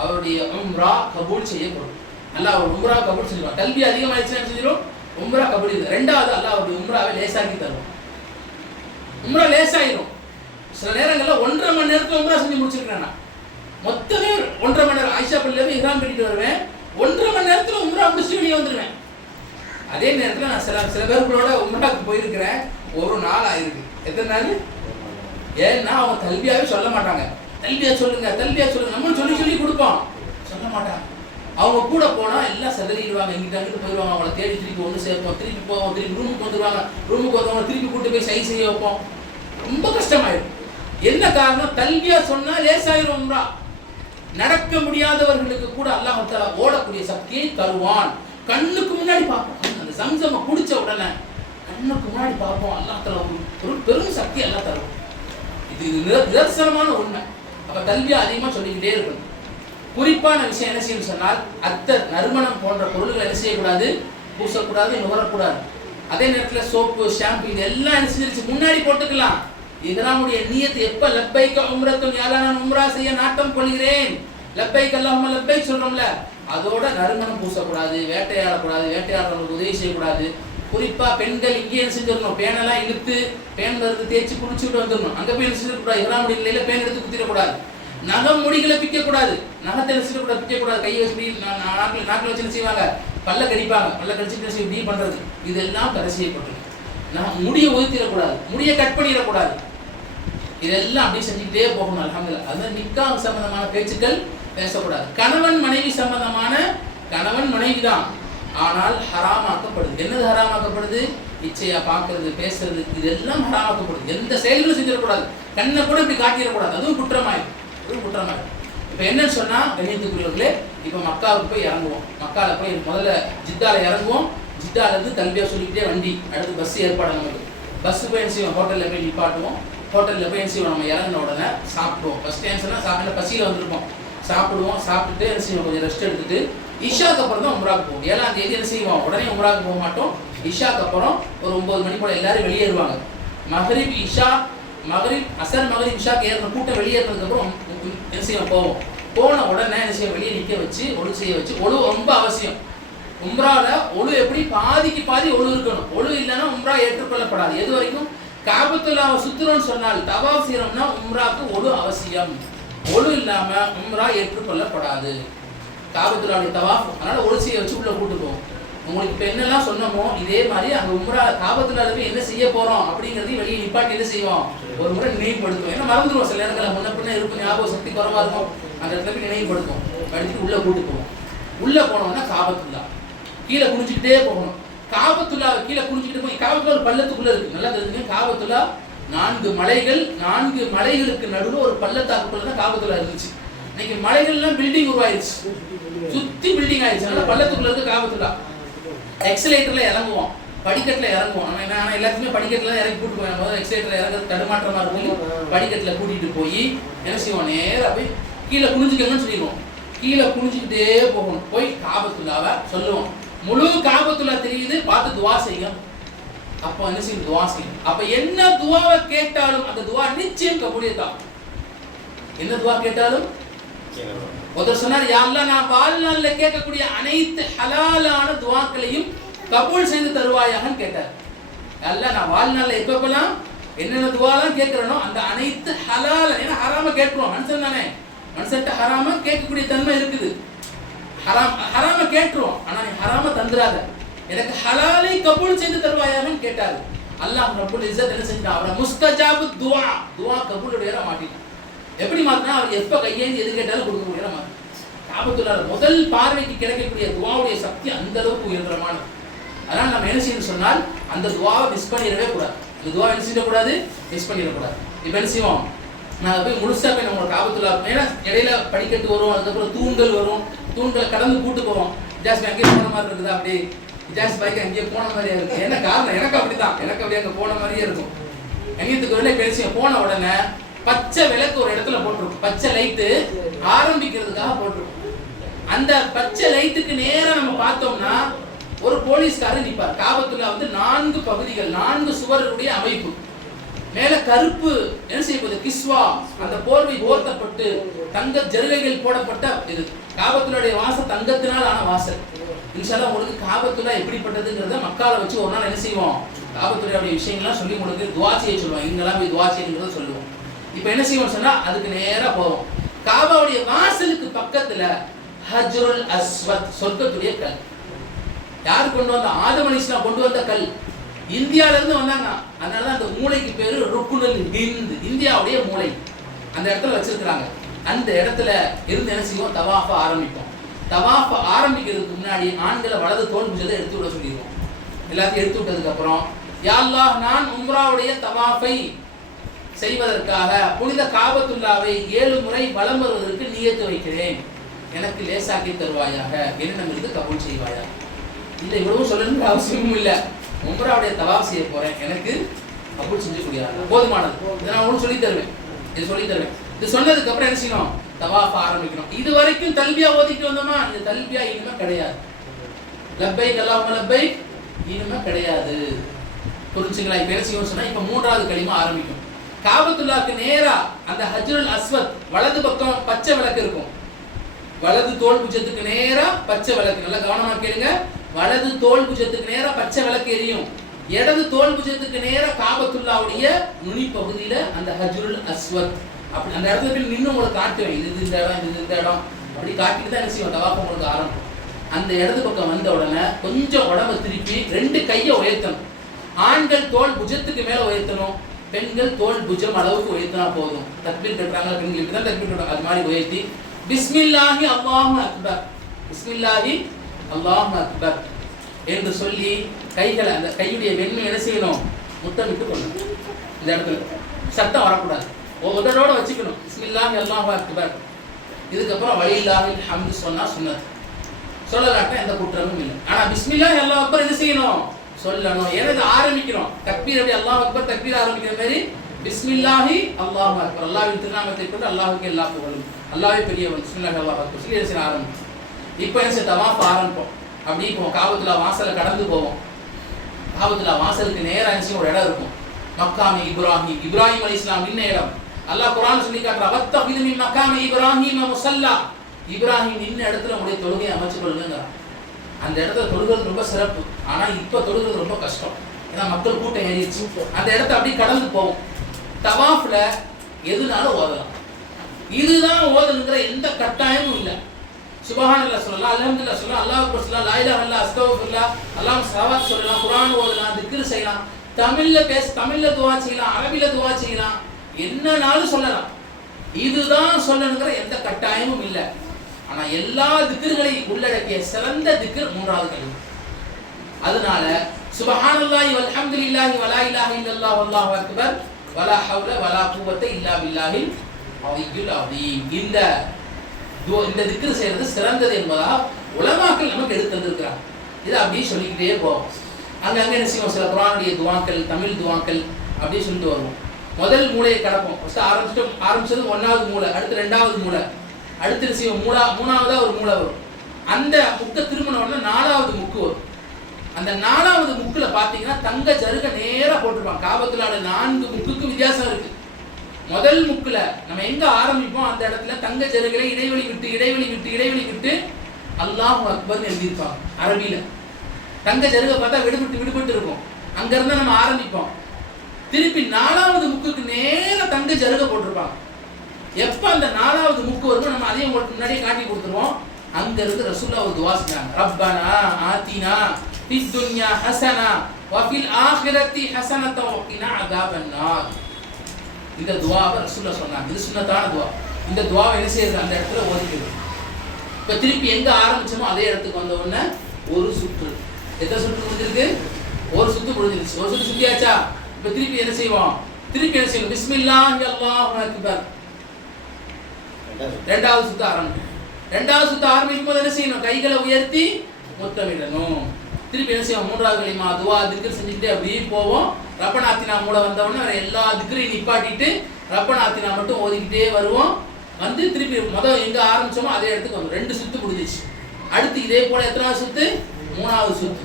அவருடைய உம்ரா கபூல் செய்யப்படும். அல்லாஹ் அவர் உம்ரா கபூல் செய்வார். தல்பியா அதிகமாயிடுச்சுன்னு செஞ்சிடும், உம்ரா கபூல் இல்லை. ரெண்டாவது அல்லாஹ் அவருடைய உம்ராவை லேசாக்கி தருவார். உம்ரா லேசாயிரும். சில நேரங்கள்ல 1.5 மணி நேரத்துல உம்ரா செஞ்சு முடிச்சிருக்கேன். மொத்தமே 1.5 மணி நேரம் ஆயிஷா பள்ளியில போய் இஹ்ராம் கட்டிட்டு வருவேன். 1.5 மணி நேரத்துல உம்ரா முடிச்சுட்டு வெளியே வந்துடுவேன். அதே நேரத்துல நான் சில பேர்களோட உம்ராக்கு போயிருக்கிறேன். 1 நாள் ஆயிருக்கு. எத்தனை நாள்? ஏன்னா அவங்க தல்பியாவே சொல்ல மாட்டாங்க. தல்பியா சொல்லுங்க, தல்பியா சொல்லுங்க, நம்ம சொல்லி கொடுப்போம், சொல்ல மாட்டாங்க. அவங்க கூட போனா எல்லாம் செதறிடுவாங்க, இங்கிட்ட அங்கிட்டு போயிடுவாங்க. அவங்கள தேடி திருப்பி ஒன்று சேர்ப்போம், திருப்பி போவோம், திருப்பி ரூமுக்கு வந்துடுவாங்க. ரூமுக்கு வந்தவங்க திருப்பி கூட்டு போய் சைஸ் செய்ய வைப்போம். ரொம்ப கஷ்டமாயிடும். என்ன காரணம்? தல்பியா சொன்னா லேசாயிரும் உம்ரா. நடக்க முடியாதவர்களுக்கு கூட அல்லாஹ் தஆலா ஓடக்கூடிய சக்தியை தருவான். கண்ணுக்கு முன்னாடி பார்ப்போம். அந்த சம்சம குடிச்ச உடனே கண்ணுக்கு முன்னாடி பார்ப்போம். அல்லாஹ் தஆலா ஒரு பெரும் சக்தி அல்லாஹ் தருவான். இது நிதர்சனமான உண்மை. அப்ப தல்பியா அதிகமா சொல்லிக்கிட்டே இருக்கணும். குறிப்பான விஷயம் என்ன செய்யணும் சொன்னால், அத்தர், நறுமணம் போன்ற பொருள்களை என்ன செய்யக்கூடாது? பூசக்கூடாது, நுகரக்கூடாது. அதே நேரத்தில் சோப்பு, ஷாம்பு இதெல்லாம் என்ன செஞ்சிருச்சு முன்னாடி போட்டுக்கலாம். இஹ்ராமுடைய நியத் எப்ப லப்பைக உம்ரத்துன் யா அல்லாஹ், நான் உம்ரா செய்ய நாட்டம் கொள்கிறேன், லப்பைக் அல்லாஹும்ம லப்பைக் சொல்றோம்ல, அதோட நறுமணம் பூசக்கூடாது, வேட்டையாடக்கூடாது, வேட்டையாடுறவங்களுக்கு உதவி செய்யக்கூடாது. குறிப்பா பெண்கள் இங்கே என்ன செஞ்சிடணும்? பேனெல்லாம் இழுத்து பேன்ல இருந்து தேய்ச்சி குளிச்சுட்டு வந்துடணும். அங்க போய் என்ன செஞ்சிடக்கூடாது? இஹ்ராமுடைய நிலையில பேன் எடுத்து குத்திடக்கூடாது. நகம் முடிகளை பிக்கக்கூடாது, நகத்தை என்ன செய்யக்கூடாது? பிக்கக்கூடாது. கையை வச்சு நாக்கில் வச்சு என்ன செய்வாங்க? பல்ல கடிப்பாங்க, பல்ல கடிச்சு இப்படி பண்றது, இதெல்லாம் தடை செய்யப்பட்டிருக்கு. முடியை ஒதுத்திடக்கூடாது, முடியை கட் பண்ணிடக்கூடாது. இதெல்லாம் அப்படியே செஞ்சுக்கிட்டே போகணும். அல்ஹம்துலில்லாஹ். அது நிக்காஹ் சம்பந்தமான பேச்சுக்கள் பேசக்கூடாது. கணவன் மனைவி சம்பந்தமான, கணவன் மனைவி தான், ஆனால் ஹராமாக்கப்படுது. என்னது ஹராமாக்கப்படுது? இச்சையா பார்க்கறது, பேசுறது, இதெல்லாம் ஹராமாக்கப்படுது. எந்த செயல்களும் செஞ்சிடக்கூடாது. கண்ணை கூட இப்படி காட்டிடக்கூடாது. அதுவும் குற்றமாயிடும். இப்போ என்னன்னு சொன்னா, கண்ணியத்துக்குரியவர்களே, இப்போ மக்காவுக்கு போய் இறங்குவோம். மக்கால போய் முதல்ல ஜித்தால இறங்குவோம். ஜித்தால இருந்து தல்பியா சொல்லிக்கிட்டே வண்டி, அடுத்து பஸ் ஏற்பாடு. நமக்கு பஸ் போய் என்ன செய்வோம்? ஹோட்டல்ல போய் நிப்பாட்டுவோம். ஹோட்டலில் போய் என்ன செய்வோம்? நம்ம இறங்கின உடனே சாப்பிடுவோம். ஃபர்ஸ்ட் டைம் சொன்னால் சாப்பிட பசியில் வந்திருப்போம், சாப்பிடுவோம். சாப்பிட்டுட்டு என்ன செய்வோம்? கொஞ்சம் ரெஸ்ட் எடுத்துட்டு இஷாக்கு அப்புறம் தான் உம்ராக்கு போவோம். 7ஆம் தேதி என்ன செய்வோம்? உடனே உம்ராக்கு போக மாட்டோம். இஷாக்கு அப்புறம் ஒரு 9 மணி போல எல்லாரும் வெளியேறுவாங்க. மகரிப், இஷா, மகரிப், அசர், மகரிப், இஷாக்கு ஏறின கூட்டம் வெளியேறினதுக்கு அப்புறம் என்ன செய்வோம்? போவோம். போன உடனே என்ன செய்வோம்? வெளியே நிற்க வச்சு ஒழு செய்ய வச்சு, ஒழு ரொம்ப அவசியம். உம்ரால ஒழு எப்படி? பாதிக்கு பாதி ஒழு இருக்கணும். ஒழு இல்லைன்னா உம்ரா ஏற்றுக்கொள்ளப்படாது. எது வரைக்கும்? காபத்துல்லாஹ்வை சுத்துறோம்னு சொன்னால், தவாஃப் செய்யறோம்னா உம்ராக்கு ஒழு அவசியம். ஒழு இல்லாம உம்ரா ஏற்றுக்கொள்ளப்படாது. காபத்துல்லாஹ்வுடைய தவாஃப், அதனால ஒழு செய்ய வச்சு உள்ள கூட்டு போவோம். உங்களுக்கு இப்போ என்னெல்லாம் சொன்னோமோ இதே மாதிரி அங்கே உம்ரா காபத்துல்லாஹ்ல போய் என்ன செய்ய போறோம் அப்படிங்கிறதையும் வெளியே நிப்பாட்டி என்ன செய்வோம்? ஒரு முறை நினைவுபடுத்துவோம். ஏன்னா மறந்துடுவோம். சில நேரங்களில் முன்ன பின்ன இருக்கும், ஞாபக சக்தி குறைவா இருக்கும். அந்த இடத்துல போய் நினைவுபடுத்துவோம். படுத்துட்டு உள்ள கூட்டு போவோம். உள்ள போனோம்னா காபத்துல்லாஹ் கீழே குனிஞ்சுக்கிட்டே போகணும். காபத்துல்லாஹ் கீழே குனிஞ்சுக்கிட்டு போய், காபத்துல்லாஹ் ஒரு பள்ளத்துக்குள்ள இருக்கு. நல்லா தெரிஞ்சுங்க, காபத்துல்லாஹ் 4 மலைகள், 4 மலைகளுக்கு நடுவில் ஒரு பள்ளத்தாக்குள்ள தான் காபத்துல்லாஹ் இருந்துச்சு. இன்னைக்கு மலைகள்லாம் பில்டிங் உருவாயிருச்சு, சுத்தி பில்டிங் ஆயிடுச்சு. அதனால பள்ளத்துக்குள்ள இருக்கு காபத்துல்லாஹ். எக்ஸலேட்டர்ல இறங்குவோம். படிக்கட்டில் இறங்குவோம். நம்ம என்ன எல்லாத்தையுமே படிக்கட்டில் இறக்கி கூட்டு போய் முதல்ல எக்ஸைட்டர் இறங்குறது தடுமாற்றமாக இருக்கும். படிக்கட்டில் கூட்டிகிட்டு போய் என்ன செய்வோம், நேராக போய் கீழே குனிஞ்சிக்கணும்னு சொல்லிடுவோம். கீழே குனிஞ்சிக்கிட்டே போகணும். போய் காபத்துல்லாவை சொல்லுவோம். முழு காபத்துல்லா தெரியுது, பார்த்து துவா செய்யும். அப்போ என்ன செய்யும், துவா செய்யும். அப்ப என்ன துவாவை கேட்டாலும் அந்த துவா நிச்சயம் கபூலியத்தான். என்ன துவா கேட்டாலும் ஒருத்தர் சொன்னார், யா அல்லாஹ் நான் வாழ்நாள்ல கேட்கக்கூடிய அனைத்து ஹலாலான துவாக்களையும் கபூல் செய்து தருவாயான்னு கேட்டார். அல்லாஹ் நான் வாழ்நாள்ல எப்பப்பெல்லாம் என்னென்ன துவாலாம் கேட்கிறனோ அந்த அனைத்து ஹலால, ஏன்னா ஹராம கேட்கிறோம், மனுஷன் தானே, மனுஷன்ட்ட ஹராம கேட்கக்கூடிய தன்மை இருக்குது. ஹராம கேட்டுருவோம், ஆனா நீ ஹராம தந்துராத, எனக்கு ஹலாலை கபூல் செய்து தருவாயான்னு கேட்டாரு. அல்லாஹ் ரப்பல் இஸ்ஸத் என்ன செஞ்சான், அவரை முஸ்தஜாபு துஆ, துஆ கபூலுடைய மாட்டிட்டான். எப்படி மாத்தினா, அவர் எப்ப கையேந்தி எது கேட்டாலும் கொடுக்கக்கூடிய மாத்தி. காபத்துல்லாஹ் முதல் பார்வைக்கு கிடைக்கக்கூடிய துஆவுடைய சக்தி அந்த அளவுக்கு உயர்ந்தமானது. அதனால நம்ம என்ன செய்யணும் சொன்னால், அந்த துஆவை மிஸ் பண்ணிடவே கூடாது. அந்த துஆவை என்ன செய்யக்கூடாது, மிஸ் பண்ணிடக்கூடாது. இப்போ என்ன செய்வோம், நான் போய் முழுசா போய் நம்ம காபத்துல்லாஹ், ஏன்னா இடையில படிக்கட்டு வரும், அதுக்கப்புறம் தூண்கள் வரும், தூண்களை கடந்து கூட்டு போவோம். ஜாஸ்தி அங்கேயே போன மாதிரி இருக்குது, அப்படி ஜாஸ்தி பைக் அங்கேயே போன மாதிரியே இருக்கு. என்ன காரணம், எனக்கு அப்படிதான், எனக்கு அப்படியே அங்கே போன மாதிரியே இருக்கும். எங்கேயத்துக்கு வெளியே பேசி போன உடனே பச்சை விளக்கு ஒரு இடத்துல போட்டிருக்கும், பச்சை லைட்டு ஆரம்பிக்கிறதுக்காக போட்டிருக்கும். அந்த பச்சை லைட்டுக்கு நேரம் நம்ம பார்த்தோம்னா ஒரு போலீஸ்காரர் நிற்பார். காபத்துல்லாஹ் வந்து 4 பகுதிகள், 4 சுவர்களுடைய அமைப்பு. மேல கருப்பு என்ன செய்யப்படுது, கிஸ்வா, அந்த போர்வை போர்த்தப்பட்டு தங்க ஜரிகைகள் போடப்பட்ட இது. காபத்துல்லாஹ்வுடைய வாசல் தங்கத்தினால் ஆன வாசல். இன்ஷால்லா உங்களுக்கு காபத்துல்லாஹ் எப்படிப்பட்டதுங்கிறத மக்கால வச்சு ஒரு நாள் என்ன செய்வோம், காபத்துல்லாஹ்வுடைய விஷயங்கள்லாம் சொல்லி உங்களுக்கு துஆ செய்ய சொல்லுவோம். இங்கெல்லாம் போய் துஆ செய்யுங்கிறத சொல்லுவோம். இப்போ என்ன செய்வோம் சொன்னா, அதுக்கு நேரா போவோம். காபாவுடைய வாசலுக்கு பக்கத்துல ஹஜ்ருல் அஸ்வத், சொர்க்கத்துடைய கல். யார் கொண்டு வந்தா, ஆதம் அலைஹிஸ்ஸலாம் கொண்டு வந்த கல். இந்தியால இருந்து வந்தாங்க. அதனால அந்த மூளைக்கு பேரு ருக்குனுல் ஹிந்த், இந்தியாவுடைய மூளை. அந்த இடத்துல வச்சிருக்காங்க. அந்த இடத்துல இருந்து என்ன செய்வோம், தவாஃப ஆரம்பிப்போம். தவாஃப ஆரம்பிக்கிறதுக்கு முன்னாடி ஆண்களை வலது தோள் புஜத்தை எடுத்து விட சொல்லிடுவோம். எல்லாத்தையும் எடுத்து விட்டதுக்கு அப்புறம், யா அல்லாஹ் நான் உம்ராவுடைய தவாஃபை செய்வதற்காக புனித காபத்துல்லாவை 7 முறை வலம் வருவதற்கு நியத்து வைக்கிறேன், எனக்கு லேசாக்கி தருவாயாக, என்னிடமிருந்து கபூல் செய்வாயாக. இல்லை இவ்வளவும் சொல்லணுங்கிற அவசியமும் இல்லை. உம்ராவுடைய தவாஃப் செய்ய போறேன், எனக்கு கபூல் செஞ்சு கொடுங்க, போதுமானது. இதை நான் உங்களுக்கு சொல்லி தருவேன், இது சொல்லி தருவேன். இது சொன்னதுக்கு அப்புறம் என்ன செய்யணும், தவாஃப் ஆரம்பிக்கணும். இது வரைக்கும் தல்பியா ஓதிட்டு வந்தோமா, இந்த தல்பியா இனிமே கிடையாது. லப்பைக் அல்லாஹும்ம லப்பைக் இனிமே கிடையாது. புரிஞ்சுங்களா? இப்போ என்ன செய்யணும் சொன்னா, இப்போ 3வது கலிமா ஆரம்பிக்கும். காபத்துல்லாஹ்க்கு நேரா அந்த ஹஜ்ருல் அஸ்வத் வலது பக்கம் பச்சை விளக்கு இருக்கும். வலது தோள் புஜத்துக்கு நேரா பச்சை விளக்கு, நல்லா கவனமா கேளுங்க. வலது தோள் புஜத்துக்கு நேரா பச்சை விளக்கு எரியும். இடது தோள் புஜத்துக்கு நேரா காபத்துல்லாஹ்வுடைய நுனி பகுதியில அந்த ஹஜ்ருல் அஸ்வத். அப்படி அந்த இடத்துல போய் நின்று உங்களுக்கு காட்டுவேன், இது இந்த இடம், இது இந்த இடம், அப்படி காட்டிட்டு தான் என்ன செய்வோம், தவாஃப் உங்களுக்கு ஆரம்பம். அந்த இடது பக்கம் வந்த உடனே கொஞ்சம் உடம்பை திருப்பி 2 கையை உயர்த்தணும். ஆண்கள் தோள் புஜத்துக்கு மேல உயர்த்தணும், பெண்கள் தோள் புஜம் அளவுக்கு உயர்த்தினா போதும். தக்பீர் கட்டுறாங்க பெண்கள், இப்படிதான் தக்பீர் கட்டுறாங்க, அது மாதிரி உயர்த்தி பிஸ்மில்லாஹி அல்லாஹு அக்பர், பிஸ்மில்லாஹி அல்லாஹு அக்பர் என்று சொல்லி கைகளை, அந்த கையுடைய வெண்மை என்ன செய்யணும், முத்தமிட்டு கொள்ளணும். இந்த இடத்துல சத்தம் வரக்கூடாது, உதடோட வச்சுக்கணும். பிஸ்மில்லாஹி அல்லாஹு அக்பர். இதுக்கப்புறம் வலில்லாஹில் ஹம்து சொன்னா சுன்னத், சொல்லலாட்ட எந்த குற்றமும் இல்லை. ஆனா பிஸ்மில்லாஹி அல்லாஹு அக்பர் என்ன செய்யணும், சொல்லணும். ஏன்னா ஆரம்பிக்கிறோம் தக்பீர், அப்படி அல்லாஹ் அக்பர் தக்பீர் ஆரம்பிக்கிற மாதிரி பிஸ்மில்லாஹி அல்லாஹு அக்பர், அல்லாஹ்வின் திருநாமத்தை கொண்டு அல்லாஹ்வுக்கு எல்லா புகழும், அல்லாஹ்வே பெரியவன், பிஸ்மில்லாஹி அல்லாஹு அக்பர் சொல்லி என்ன ஆரம்பிக்கும். இப்போ என்ன தவாஃப் ஆரம்பிப்போம். அப்படி இப்போ காபத்துல்லாஹ் வாசலை கடந்து போவோம். காபத்துல்லாஹ் வாசலுக்கு நேரா ஒரு இடம் இருக்கும், மக்காமி இப்ராஹிம், இப்ராஹிம் அலைஹிஸ்ஸலாம் நின்ன இடம். அல்லாஹ் குர்ஆன் சொல்லி காட்டுறான், வத்தகிது மின் மக்காமி இப்ராஹிம் முஸல்லா, இப்ராஹிம் நின்ன இடத்துல உடைய தொழுகையை அமைச்சு கொள்ளுங்கிறான். அந்த இடத்துல தொழுகிறது ரொம்ப சிறப்பு. ஆனா இப்ப தொழுகிறது ரொம்ப கஷ்டம், ஏன்னா மக்கள் கூட்டம் ஏறிடுச்சு. அந்த இடத்த அப்படியே கடந்து போவோம். தவாஃப்ல எதுனாலும் ஓதலாம், இதுதான் ஓதணுங்கிற எந்த கட்டாயமும் இல்லை. சுப்ஹானல்லாஹ் சொல்லலாம், அல்ஹம்துலில்லாஹ் சொல்லலாம், அல்லாஹ் அக்பர் சொல்லலாம், லா இலாஹா இல்லல்லாஹ், அஸ்தக்ஃபிருல்லாஹ், அல்லாஹ் ஸலவாத் சொல்லலாம், குர்ஆன் ஓதலாம், திக்ர் செய்யலாம், தமிழ்ல துஆ செய்யலாம், அரபில துஆ செய்யலாம், என்னனாலும் சொல்லலாம். இதுதான் சொல்லணுங்கிற எந்த கட்டாயமும் இல்லை. ஆனா எல்லா திக்ர்களை உள்ளடக்கிய சிறந்த திக்ர் 3வது கலிமா. அதனால சுப்ஹானல்லாஹி வல்ஹம்துலில்லாஹி வலா இலாஹா இல்லல்லாஹ் வல்லாஹு அக்பர் வலா ஹவ்ல வலா குவத்த இல்லா பில்லாஹில் அலிய்யுல் அஸீம். இந்த திக்ர் செய்யறது சிறந்தது என்பதா உலமாக்கள் நமக்கு எடுத்து தந்திருக்கிறாங்க. இதை அப்படியே சொல்லிக்கிட்டே போவோம். அங்கே என்ன செய்வோம், சில குர்ஆனுடைய துவாக்கள், தமிழ் துவாக்கள் அப்படின்னு சொல்லிட்டு வருவோம். முதல் மூலையை கடப்போம். ஃபர்ஸ்ட் ஆரம்பிச்சது 1வது மூலை, அடுத்து 2வது மூலை, அடுத்து என்ன செய்வோம், மூணாவதா ஒரு மூலை வரும். அந்த முக்கை திரும்பின உடனே 4வது முக்கு வரும். அந்த 4வது முக்குல பாத்தீங்கன்னா தங்க ஜருக நேரா போட்டிருப்பாங்க. காபத்துல்லாஹ்ல 4 முக்குக்கு வித்தியாசம் இருக்கு. முதல் முக்குல நம்ம எங்க ஆரம்பிப்போம் அந்த இடத்துல தங்க ஜருகளை இடைவெளி விட்டு அல்லாஹு அக்பர்னு எழுதியிருப்பாங்க அரபியில. தங்க ஜருக பார்த்தா விடுபட்டு இருக்கும். அங்க இருந்து நம்ம ஆரம்பிப்போம். திருப்பி 4வது முக்குக்கு நேரா தங்க ஜருக போட்டிருப்பாங்க. எப்ப அந்த 4வது முக்கு வருமோ நம்ம அதையும் முன்னாடியே காட்டி கொடுத்துருவோம். அங்க இருந்து ரசூலுல்லாஹ் ஒரு துஆ செஞ்சாங்க, ரப்பனா ஆத்தினா ஃபித் துன்யா ஹஸனா வ ஃபில் ஆখিরাতি ஹஸனத்தன் வ கினா அஸாபன் நார். இந்த துஆவை ரசூலுல்லாஹ் சொன்னாங்க. இது சுன்னத்தான துஆ. இந்த துஆவை என்ன செய்யறது, அந்த இடத்துல ஓதிக்கணும். இப்ப திருப்பி எங்க ஆரம்பிச்சோமோ அதே இடத்துக்கு வந்த உடனே ஒரு சுற்று. எத்தனை சுற்று முடிஞ்சிருக்கு? ஒரு சுத்து முடிஞ்சிருச்சு. ஒரு சுத்து சுத்தியாச்சா? இப்ப திருப்பி என்ன செய்வோம், பிஸ்மில்லாஹி அல்லாஹு அக்பர். 2வது சுத்து ஆரம்பிக்கும். 2வது சுத்து ஆரம்பிக்கும் போது என்ன செய்யணும், கைகளை உயர்த்தி முத்தமிடணும். திருப்பி என்ன செய்வோம், 3வது கலிமா துஆ திக்ர் செஞ்சுக்கிட்டே அப்படியே போவோம். ரப்பனா ஆத்தினா மூல வந்தவொடனே வேற எல்லா திக்ரையும் நிப்பாட்டிட்டு ரப்பனா ஆத்தினா மட்டும் ஓதிக்கிட்டே வருவோம். வந்து திருப்பி முதல் எங்க ஆரம்பிச்சோமோ அதே இடத்துக்கு வந்து 2 சுத்து முடிஞ்சிச்சு. அடுத்து இதே போல எத்தனாவது சுத்து, 3வது சுத்து,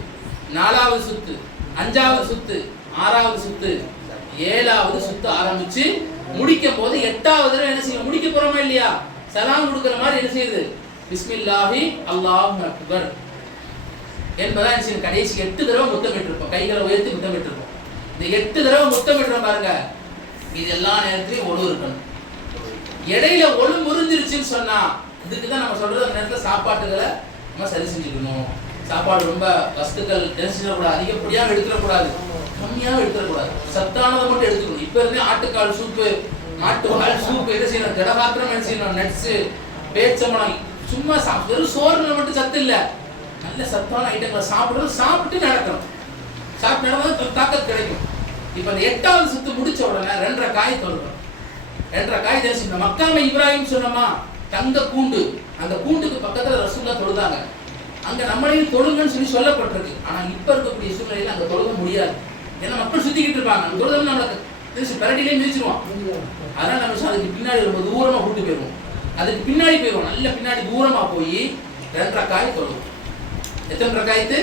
4வது சுத்து, 5வது சுத்து, 6வது சுத்து, 7வது சுத்து ஆரம்பிச்சு முடிக்கும் போது 8வது என்ன செய்யும், முடிக்க போறோமா இல்லையா, சலாம் கொடுக்கிற மாதிரி என்ன செய்யுது, பிஸ்மில்லாஹி அல்லாஹு அக்பர் என்பதா என்ன செய்யும். கடைசி 8 தடவை முத்தமிட்டிருப்போம். கைகளை உயர்த்தி முத்தமிட்டிருப்போம். இந்த 8 தடவை முத்தமிடுறோம் பாருங்க. இது எல்லா நேரத்திலையும் ஒழு இருக்கணும். இடையில ஒழு முறிஞ்சிருச்சுன்னு சொன்னா இதுக்கு தான் நம்ம சொல்றது, அந்த நேரத்தில் சாப்பாட்டுகளை நம்ம சரி செஞ்சுக்கணும். சாப்பாடு ரொம்ப வஸ்துக்கள் கூட அதிகப்படியாக எடுத்துடக்கூடாது, கம்மியாக எடுத்துடக்கூடாது. சத்தானதை மட்டும் எடுத்துக்கணும். இப்ப இருந்தே ஆட்டுக்கால் சூப்பு, மாட்டுவால் சூப்பு என்ன செய்யணும், திடகாத்திரம் என்ன செய்யணும், நட்ஸு, பேச்சம்பழம், சும்மா வெறும் சோறுல மட்டும் சத்து இல்லை, நல்ல சத்தான ஐட்டங்களை சாப்பிட்டு நடக்கணும். சாப்பிட்டு நடந்தா தாக்கத்து கிடைக்கும். இப்ப இந்த 8வது சுத்து முடிச்ச உடனே 2 காய் தொழுகிறோம். 2 காய் தேசியம். மக்காம இப்ராஹிம் சொன்னமா தங்க கூண்டு, அந்த கூண்டுக்கு பக்கத்துல ரசூலுல்லாஹ் தொழுதாங்க. அங்க நம்மளையும் தொழுங்கன்னு சொல்லப்பட்டிருக்கு. ஆனா இப்ப இருக்கக்கூடிய சூழ்நிலையில அங்க தொழுக முடியாது. ஏன்னா மக்கள் சுத்திக்கிட்டு இருப்பாங்க. அந்த தொழுதல் நம்மளுக்கு பரடியிலே மிதிச்சிருவோம். அதனால நம்ம அதுக்கு பின்னாடி ரொம்ப தூரமா கூட்டு போயிடுவோம். அதுக்கு பின்னாடி போயிடுவோம். நல்ல பின்னாடி தூரமா போய் 2 ரக்காய் தொழுவோம். எத்தனை ரக்காயத்து?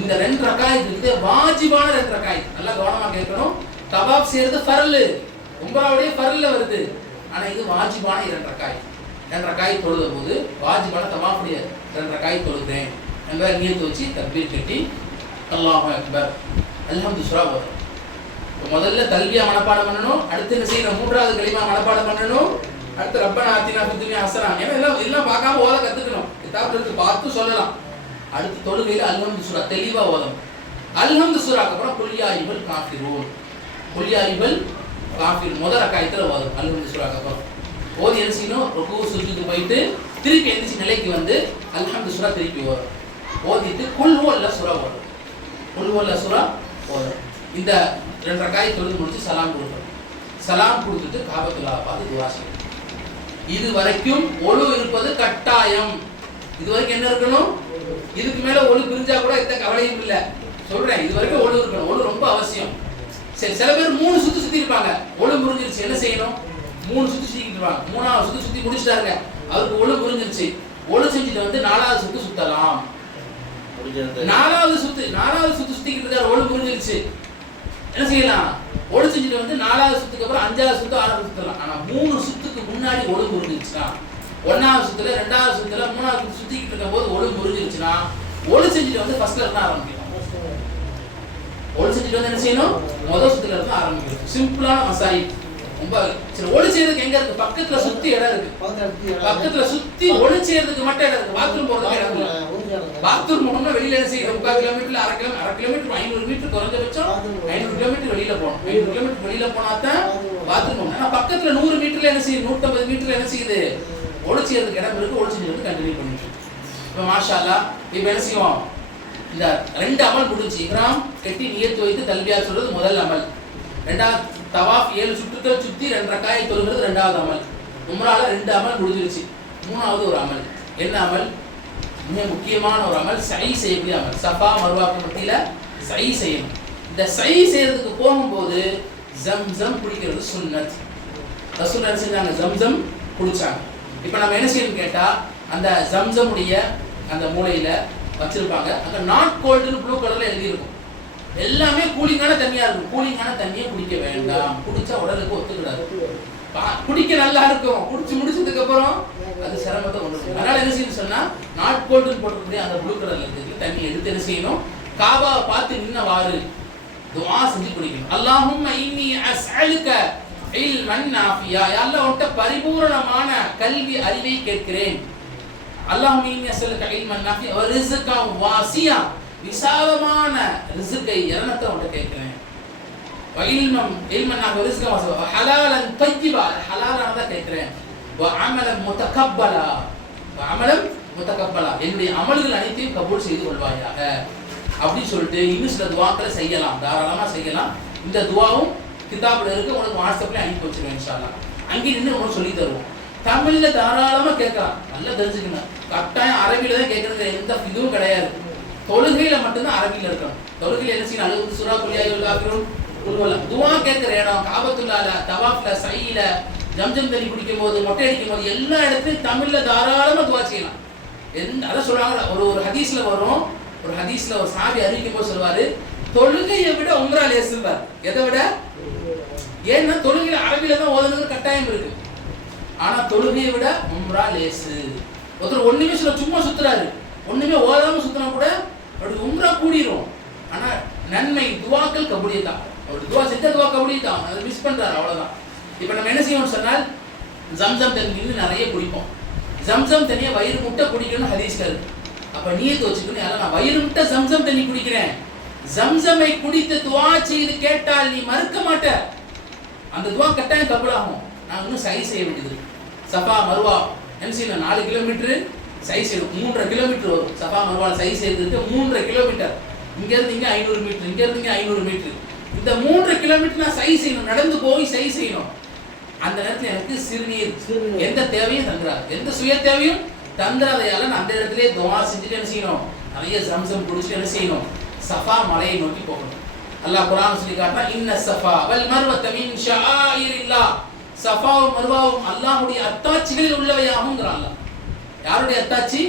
இந்த 2 ரக்காயத்துக்கு வாஜிபான 2 ரக்காய். நல்லா கவனமா கேட்கணும். தவாப் செய்யறது ஃபர்ல், உம்ராவுடைய ஃபர்ல்ல வருது. ஆனா இது வாஜிபான 2 ரக்காய். 2 ரக்காய் தொழுத போது வாஜிபான தவாஃபுடைய 2 ரக்காய் தொழுதேன் என்பதை நியத்து வச்சு தக்பீர் கட்டி அல்லாஹு அக்பர் அல்ஹம்து சூரா வரும். முதல்ல தல்பியா மனப்பாடம் பண்ணணும். அடுத்து என்ன செய்யணும், 3வது கலிமா மனப்பாடம் பண்ணணும். அடுத்து ரப்பனா ஆத்தினா ஃபித் துன்யா ஹஸனா. எல்லாம் பார்க்காம ஓத கத்துக்கணும். கிதாப்ல இருக்கு, பார்த்து சொல்லலாம். அடுத்து தொழுகையில அல்ஹம்து சூரா தெளிவா ஓதணும். அல்ஹம்து சூராக்கு அப்புறம் குல் யா அய்யுஹல் காஃபிரூன், குல் யா அய்யுஹல் காஃபிர் முதல் ரக்காயத்துல ஓதணும். அல்ஹம்து சூராக்கு அப்புறம் ஓதி என்ன செய்யணும், ருக்கு சுஜூது போயிட்டு திருப்பி எந்திரிச்சு நிலைக்கு வந்து அல்ஹம்து சூரா திருப்பி ஓதணும். ஓதிட்டு குல் ஹுவல்லாஹ் சூரா ஓதணும். குல் ஹுவல்லாஹ் சூரா ஓதணும். இந்த 2 ரக்காய் தொழுது முடிச்சு சலாம் கொடுக்கணும். சலாம் கொடுத்துட்டு காபத்துல்லாஹ் பார்த்து துஆ செய்யணும். இது வரைக்கும் ஒழு இருப்பது கட்டாயம். இது வரைக்கும் என்ன இருக்கணும், இதுக்கு மேல ஒழு பிரிஞ்சா கூட எந்த கவலையும் இல்லை சொல்றேன். இது வரைக்கும் ஒழு இருக்கணும். ஒழு ரொம்ப அவசியம். சரி, சில பேர் 3 சுத்து சுத்தி இருப்பாங்க. ஒழு முறிஞ்சிருச்சு, என்ன செய்யணும், 3 சுத்து சுத்திக்கிட்டு இருப்பாங்க. 3வது சுத்து சுத்தி முடிச்சிட்டாருங்க, அவருக்கு ஒழு முறிஞ்சிருச்சு. ஒழு செஞ்சுட்டு வந்து 4வது சுத்து சுத்தலாம். 4வது சுத்து சுத்திக்கிட்டு இருக்காரு, ஒழு முறிஞ்சிருச்சு, என்ன செய்யலாம், ஒழு செஞ்சுட்டு வந்து 4வது சுத்துக்கு அப்புறம் 5வது சுத்து 6வது சுத்தலாம். ஆனா 3 சுத்துக்கு முன்னாடி ஒழு முறிஞ்சிருச்சுன்னா, 1வது சுத்துல 2வது சுத்துல 3வது சுத்து சுத்திக்கிட்டு இருக்கும் போது ஒழு முறிஞ்சிருச்சுன்னா ஒழு செஞ்சுட்டு வந்து ஃபர்ஸ்ட்ல இருந்து ஆரம்பிக்கணும். ஒழு செஞ்சுட்டு வந்து என்ன செய்யணும், முதல் சுத்துல இருந்து ஆரம்பிக்கணும். சிம்பிளான மசாயி. ரொம்ப சரி. ஒழு செய்யறதுக்கு எங்க இருக்கு, பக்கத்துல சுத்தி இடம் இருக்கு. பக்கத்துல சுத்தி ஒழு செய்யறதுக்கு மட்டும் இடம் இருக்கு. பாத்ரூம் போறதுக்கு இடம் இல்ல. பாத்ரூம் போனோம்னா வெளியில என்ன செய்யணும், 3/4 கிலோமீட்டர்ல அரை கிலோமீட்டர் 500 மீட்டர் குறைஞ்சபட்சம் 500 கிலோமீட்டர் வெளியில போகணும். 500 கிலோமீட்டர் வெளியில போனா தான் பாத்ரூம் போகணும். ஆனா பக்கத்துல 100 மீட்டர்ல என்ன செய்யுது, 150 மீட்டர்ல என்ன செய்யுது, ஒழு செய்யறதுக்கு இடம் இருக்கு. ஒழு செஞ்சுட்டு கண்டினியூ பண்ணிட்டு இப்போ மாஷா அல்லாஹ். இப்போ என்ன செய்வோம், இந்த 2 அமல் முடிஞ்சு இஹ்ராம் கட்டி நியத் வைத்து தல்பியா சொல்றது முதல் அமல். 2வது தவாஃப் 7 சுற்றுக்கள் சுத்தி 2 ரக்காய் தொழுகிறது 2வது அமல். உம்ரால 2 அமல் முடிஞ்சிருச்சு. 3வது ஒரு அமல். என்ன அமல், மிக முக்கியமான ஒரு அமல், சை செய்யக்கூடிய அமல். சஃபா மர்வாக்கு மத்தியில சை செய்யணும். இந்த சை செய்யறதுக்கு போகும்போது ஜம்சம் குடிக்கிறது சுன்னத். ரசூல் என்ன செஞ்சாங்க? ஜம்சம் குடிச்சாங்க. இப்போ நம்ம என்ன செய்யணும் கேட்டா, அந்த ஜம்சமுடைய அந்த மூலையில வச்சிருப்பாங்க. அங்க நாட் கோல்டுன்னு ப்ளூ கலர்ல எழுதியிருக்கும். எல்லாமே கூலிங்கான தண்ணியா இருக்கும். கூலிங்கான தண்ணியை குடிக்க வேண்டாம். குடிச்சா உடலுக்கு ஒத்துக்கிடாது. குடிக்க நல்லா இருக்கும், குடிச்சு முடிச்சதுக்கு அப்புறம் அது சிரமத்தை கொண்டு வரும். அதனால என்ன செய்யணும் சொன்னா, நாட் கோல்டுன்னு போட்டிருக்கக்கூடிய அந்த ப்ளூ கலர்ல இருக்கு தண்ணி எடுத்து என்ன செய்யணும், காபாவை பார்த்து நின்னவாறு துஆ செஞ்சு குடிக்கணும். அல்லாஹும்ம இன்னி அஸ்அலுக இல்மன் நாஃபியா, யா அல்லாஹ் உன்கிட்ட பரிபூரணமான கல்வி அறிவை கேட்கிறேன். அல்லாஹும்ம இன்னி அஸ்அலுக இல்மன் நாஃபியா வ ரிஸ்கன் வாசியா, விசாலமான ரிஸ்கை இரணத்தை உன்கிட்ட கேட்கிறேன். வ இல்மன் நாஃபியா ரிஸ்கன் வாசியா வ ஹலாலன் தய்யிபா, ஹலாலானத கேட்கிறேன். வ அமலன் முதகப்பலா, வ அமலன் முதகப்பலா, என்னுடைய அமல்கள் அனைத்தையும் கபூல் செய்து கொள்வாயாக அப்படி சொல்லிட்டு இன்னும் சில துவாக்களை செய்யலாம், தாராளமா செய்யலாம். இந்த துவாவும் கிதாபில் இருக்கு, உங்களுக்கு வாட்ஸ்அப்ல அனுப்பி வச்சிருவேன் இன்ஷா அல்லாஹ். அங்கே நின்று உங்களுக்கு சொல்லி தருவோம். தமிழ்ல தாராளமா கேட்கலாம், நல்லா தெரிஞ்சுக்கணும். கட்டாயம் அரபியில தான் கேட்கறது எந்த இதுவும் கிடையாது. தொழுகையில மட்டும்தான் அரபியில இருக்கணும். தொழுகையில என்ன செய்யணும், அழுது சூரா குல் யா அய்யுல் காஃபிரூன் குல் துவா கேட்கிற இடம் காபத்துல்லாஹ்ல, தவாஃப்ல, சையில, ஜம்ஜம் தண்ணி குடிக்கும் போது, மொட்டை அடிக்கும் போது எல்லா இடத்துலையும் தமிழ்ல தாராளமா துவா செய்யலாம். அதான் சொல்றாங்க, ஒரு ஹதீஸ்ல வரும், ஒரு ஹதீஸ்ல ஒரு சாபி அறிவிக்கும் போது சொல்வாரு, தொழுகையை விட உம்ரா லேசுவார். எதை விட? ஏன்னா தொழுகையில அரபியில தான் ஓதுறது கட்டாயம் இருக்கு. ஆனா தொழுகையை விட உம்ரா லேசு. ஒருத்தர் ஒண்ணுமே சொல்ல சும்மா சுத்துறாரு, ஒண்ணுமே ஓதாம சுத்தினா கூட அப்படி உம்ரா கூடிரும். ஆனா நன்மை துவாக்கள் கபூலியத்தான். அவர் துவா செஞ்ச துவா கபூலியத்தான், அதை மிஸ் பண்றாரு, அவ்வளவுதான். இப்ப நம்ம என்ன செய்யணும் சொன்னால், ஜம்சம் தண்ணி நிறைய குடிப்போம். ஜம்சம் தண்ணியை வயிறு முட்டை குடிக்கணும்னு ஹதீஸ்ல இருக்கு. அப்ப நீயத்து வச்சுக்கணும், நான் வயிறு முட்டை ஜம்சம் தண்ணி குடிக்கிறேன், ஜம்சமை குடித்து துவா செய்து கேட்டால் நீ மறுக்க மாட்ட, அந்த துவா கட்டாயம் கபூலாகும். நான் இன்னும் சை செய்ய வேண்டியது. சஃபா மர்வா என்ன செய்யணும், 4 கிலோமீட்டர் சை செய்யணும், 3.5 கிலோமீட்டர் வரும். சஃபா மர்வால சை செய்யறதுக்கு 3.5 கிலோமீட்டர். இங்க இருந்து இங்க 500 மீட்டர், இங்க இருந்து இங்க 500 மீட்டர். இந்த 3.5 கிலோமீட்டர் நான் சை செய்யணும், நடந்து போய் சை செய்யணும். அந்த நேரத்தில் எனக்கு சிறுநீர் எந்த தேவையும் தந்துடாது, எந்த சுய தேவையும் தந்துடாதையால நான் அந்த இடத்துல துவா செஞ்சுட்டு என்ன செய்யணும், நிறைய ஜம்சம் குடிச்சிட்டு என்ன செய்யணும், சஃபா மலையை நோக்கி போகணும். அல்லாஹ் குர்ஆன் சொல்லி காட்டுறான், இன்ன ஸஃபா வல் மர்வத மின் ஷஆயிரில்லாஹ், சஃபாவும் மர்வாவும் அல்லாஹ்வுடைய அத்தாட்சிகளில் உள்ளவையாகும்ங்கறான். அல்லாஹ் யாருடைய அத்தாட்சி?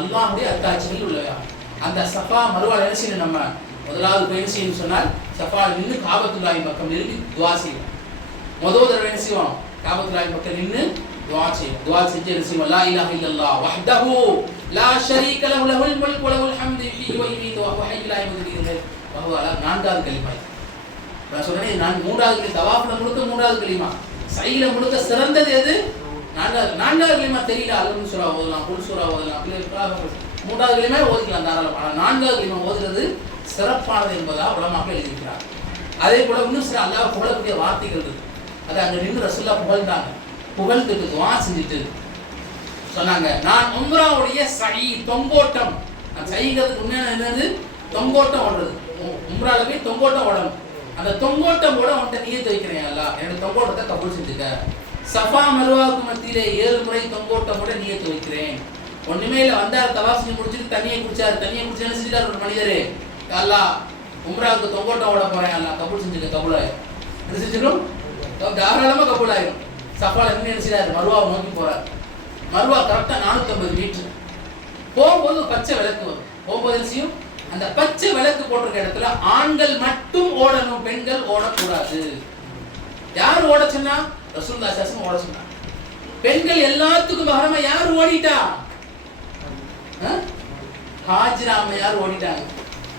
அல்லாஹ்வுடைய அத்தாட்சிகளில் உள்ளவையாகும். அந்த சஃபா மர்வா என்ன செய்யணும், நம்ம முதலாவது போய் என்ன செய்யணும் சொன்னால், சஃபா நின்று காபத்துல்லாஹின் பக்கம் நெருங்கி துஆ செய்யணும். முதல் தடவை என்ன செய்வோம், காபத்துல்லாஹின் பக்கம் நின்று துஆ செய்யணும். துஆ செஞ்சு என்ன செய்வோம், லா இலாஹ இல்லல்லாஹ் வஹ்தஹு லா ஷரீக லஹு லஹுல் முல்கு வ லஹுல் ஹம்து யுஹ்யி வ யுமீத்து வ ஹுவ ஹய்யுல் லா யமூத்து பியதிஹி வ ஹுவ அலா. 4வது கலிமா. நான் சொல்றேன், நான் 3வது கலிமா, தவாஃப்ல முழுக்க 3வது கலிமா, சையில முழுக்க சிறந்தது எது? 4வது கலிமா தெரியல, அல்ஹம்து சூரா ஓதலாம், குல் சூரா ஓதலாம், 3வது கலிமா ஓதிக்கலாம் தாராளமா. ஆனா 4வது கலிமா ஓதுறது சிறப்பானது என்பதா உலமாக்கள் எழுதியிருக்கிறார். அதே போல இன்னும் சில அல்லாஹ் புகழக்கூடிய வார்த்தைகள் இருக்கு. அதை அங்க நின்று ரசூலுல்லாஹ் புகழ்ந்தாங்க. புகழ்ந்துட்டு துஆ செஞ்சுட்டு சொன்னாங்க, நான் உம்ராவுடைய சை தொங்கோட்டம், நான் சைங்கிறதுக்கு உண்மையான என்னது, தொங்கோட்டம் ஓடுறது. உம்ரால போய் தொங்கோட்டம் ஓடணும். அந்த தொங்கோட்டம் ஓட உன்கிட்ட நியத்து வைக்கிறேன், அல்லாஹ் என்னோட தொங்கோட்டத்தை கபூல் செஞ்சுக்க. சஃபா மர்வாவுக்கு மத்தியிலே 7 முறை தொங்கோட்டம் கூட நியத்து வைக்கிறேன். ஒண்ணுமே இல்லை, வந்தார் தவாஃப் செஞ்சு முடிச்சுட்டு தண்ணியை குடிச்சாரு. தண்ணியை குடிச்சு என்ன செஞ்சுட்டார் ஒரு மனிதரே, அல்லாஹ் உம்ராவுக்கு தொங்கோட்டம் ஓட போறேன், அல்லாஹ் கபூல் செஞ்சுக்க. கபூலாயிரும், என்ன செஞ்சிடும், தாராளமா கபூலாயிரும். சஃபால நின்று என்ன செய்யறாரு, மர்வாவை நோக்கி போறாரு. மர்வா கரெக்டா 450 மீட்டர். போகும்போது பச்சை விளக்கு வரும். போகும்போது என்ன செய்யும், அந்த பச்சை விளக்கு போட்டிருக்க இடத்துல ஆண்கள் மட்டும் ஓடணும், பெண்கள் ஓடக்கூடாது. யார் ஓட சொன்னா? ரசூலுல்லாஹி ஸல்லல்லாஹு அலைஹி வஸல்லம் ஓட சொன்னாங்க. பெண்கள் எல்லாத்துக்கும் பகரமா யார் ஓடிட்டா? ஹாஜிரா அம்மையார் ஓடிட்டாங்க.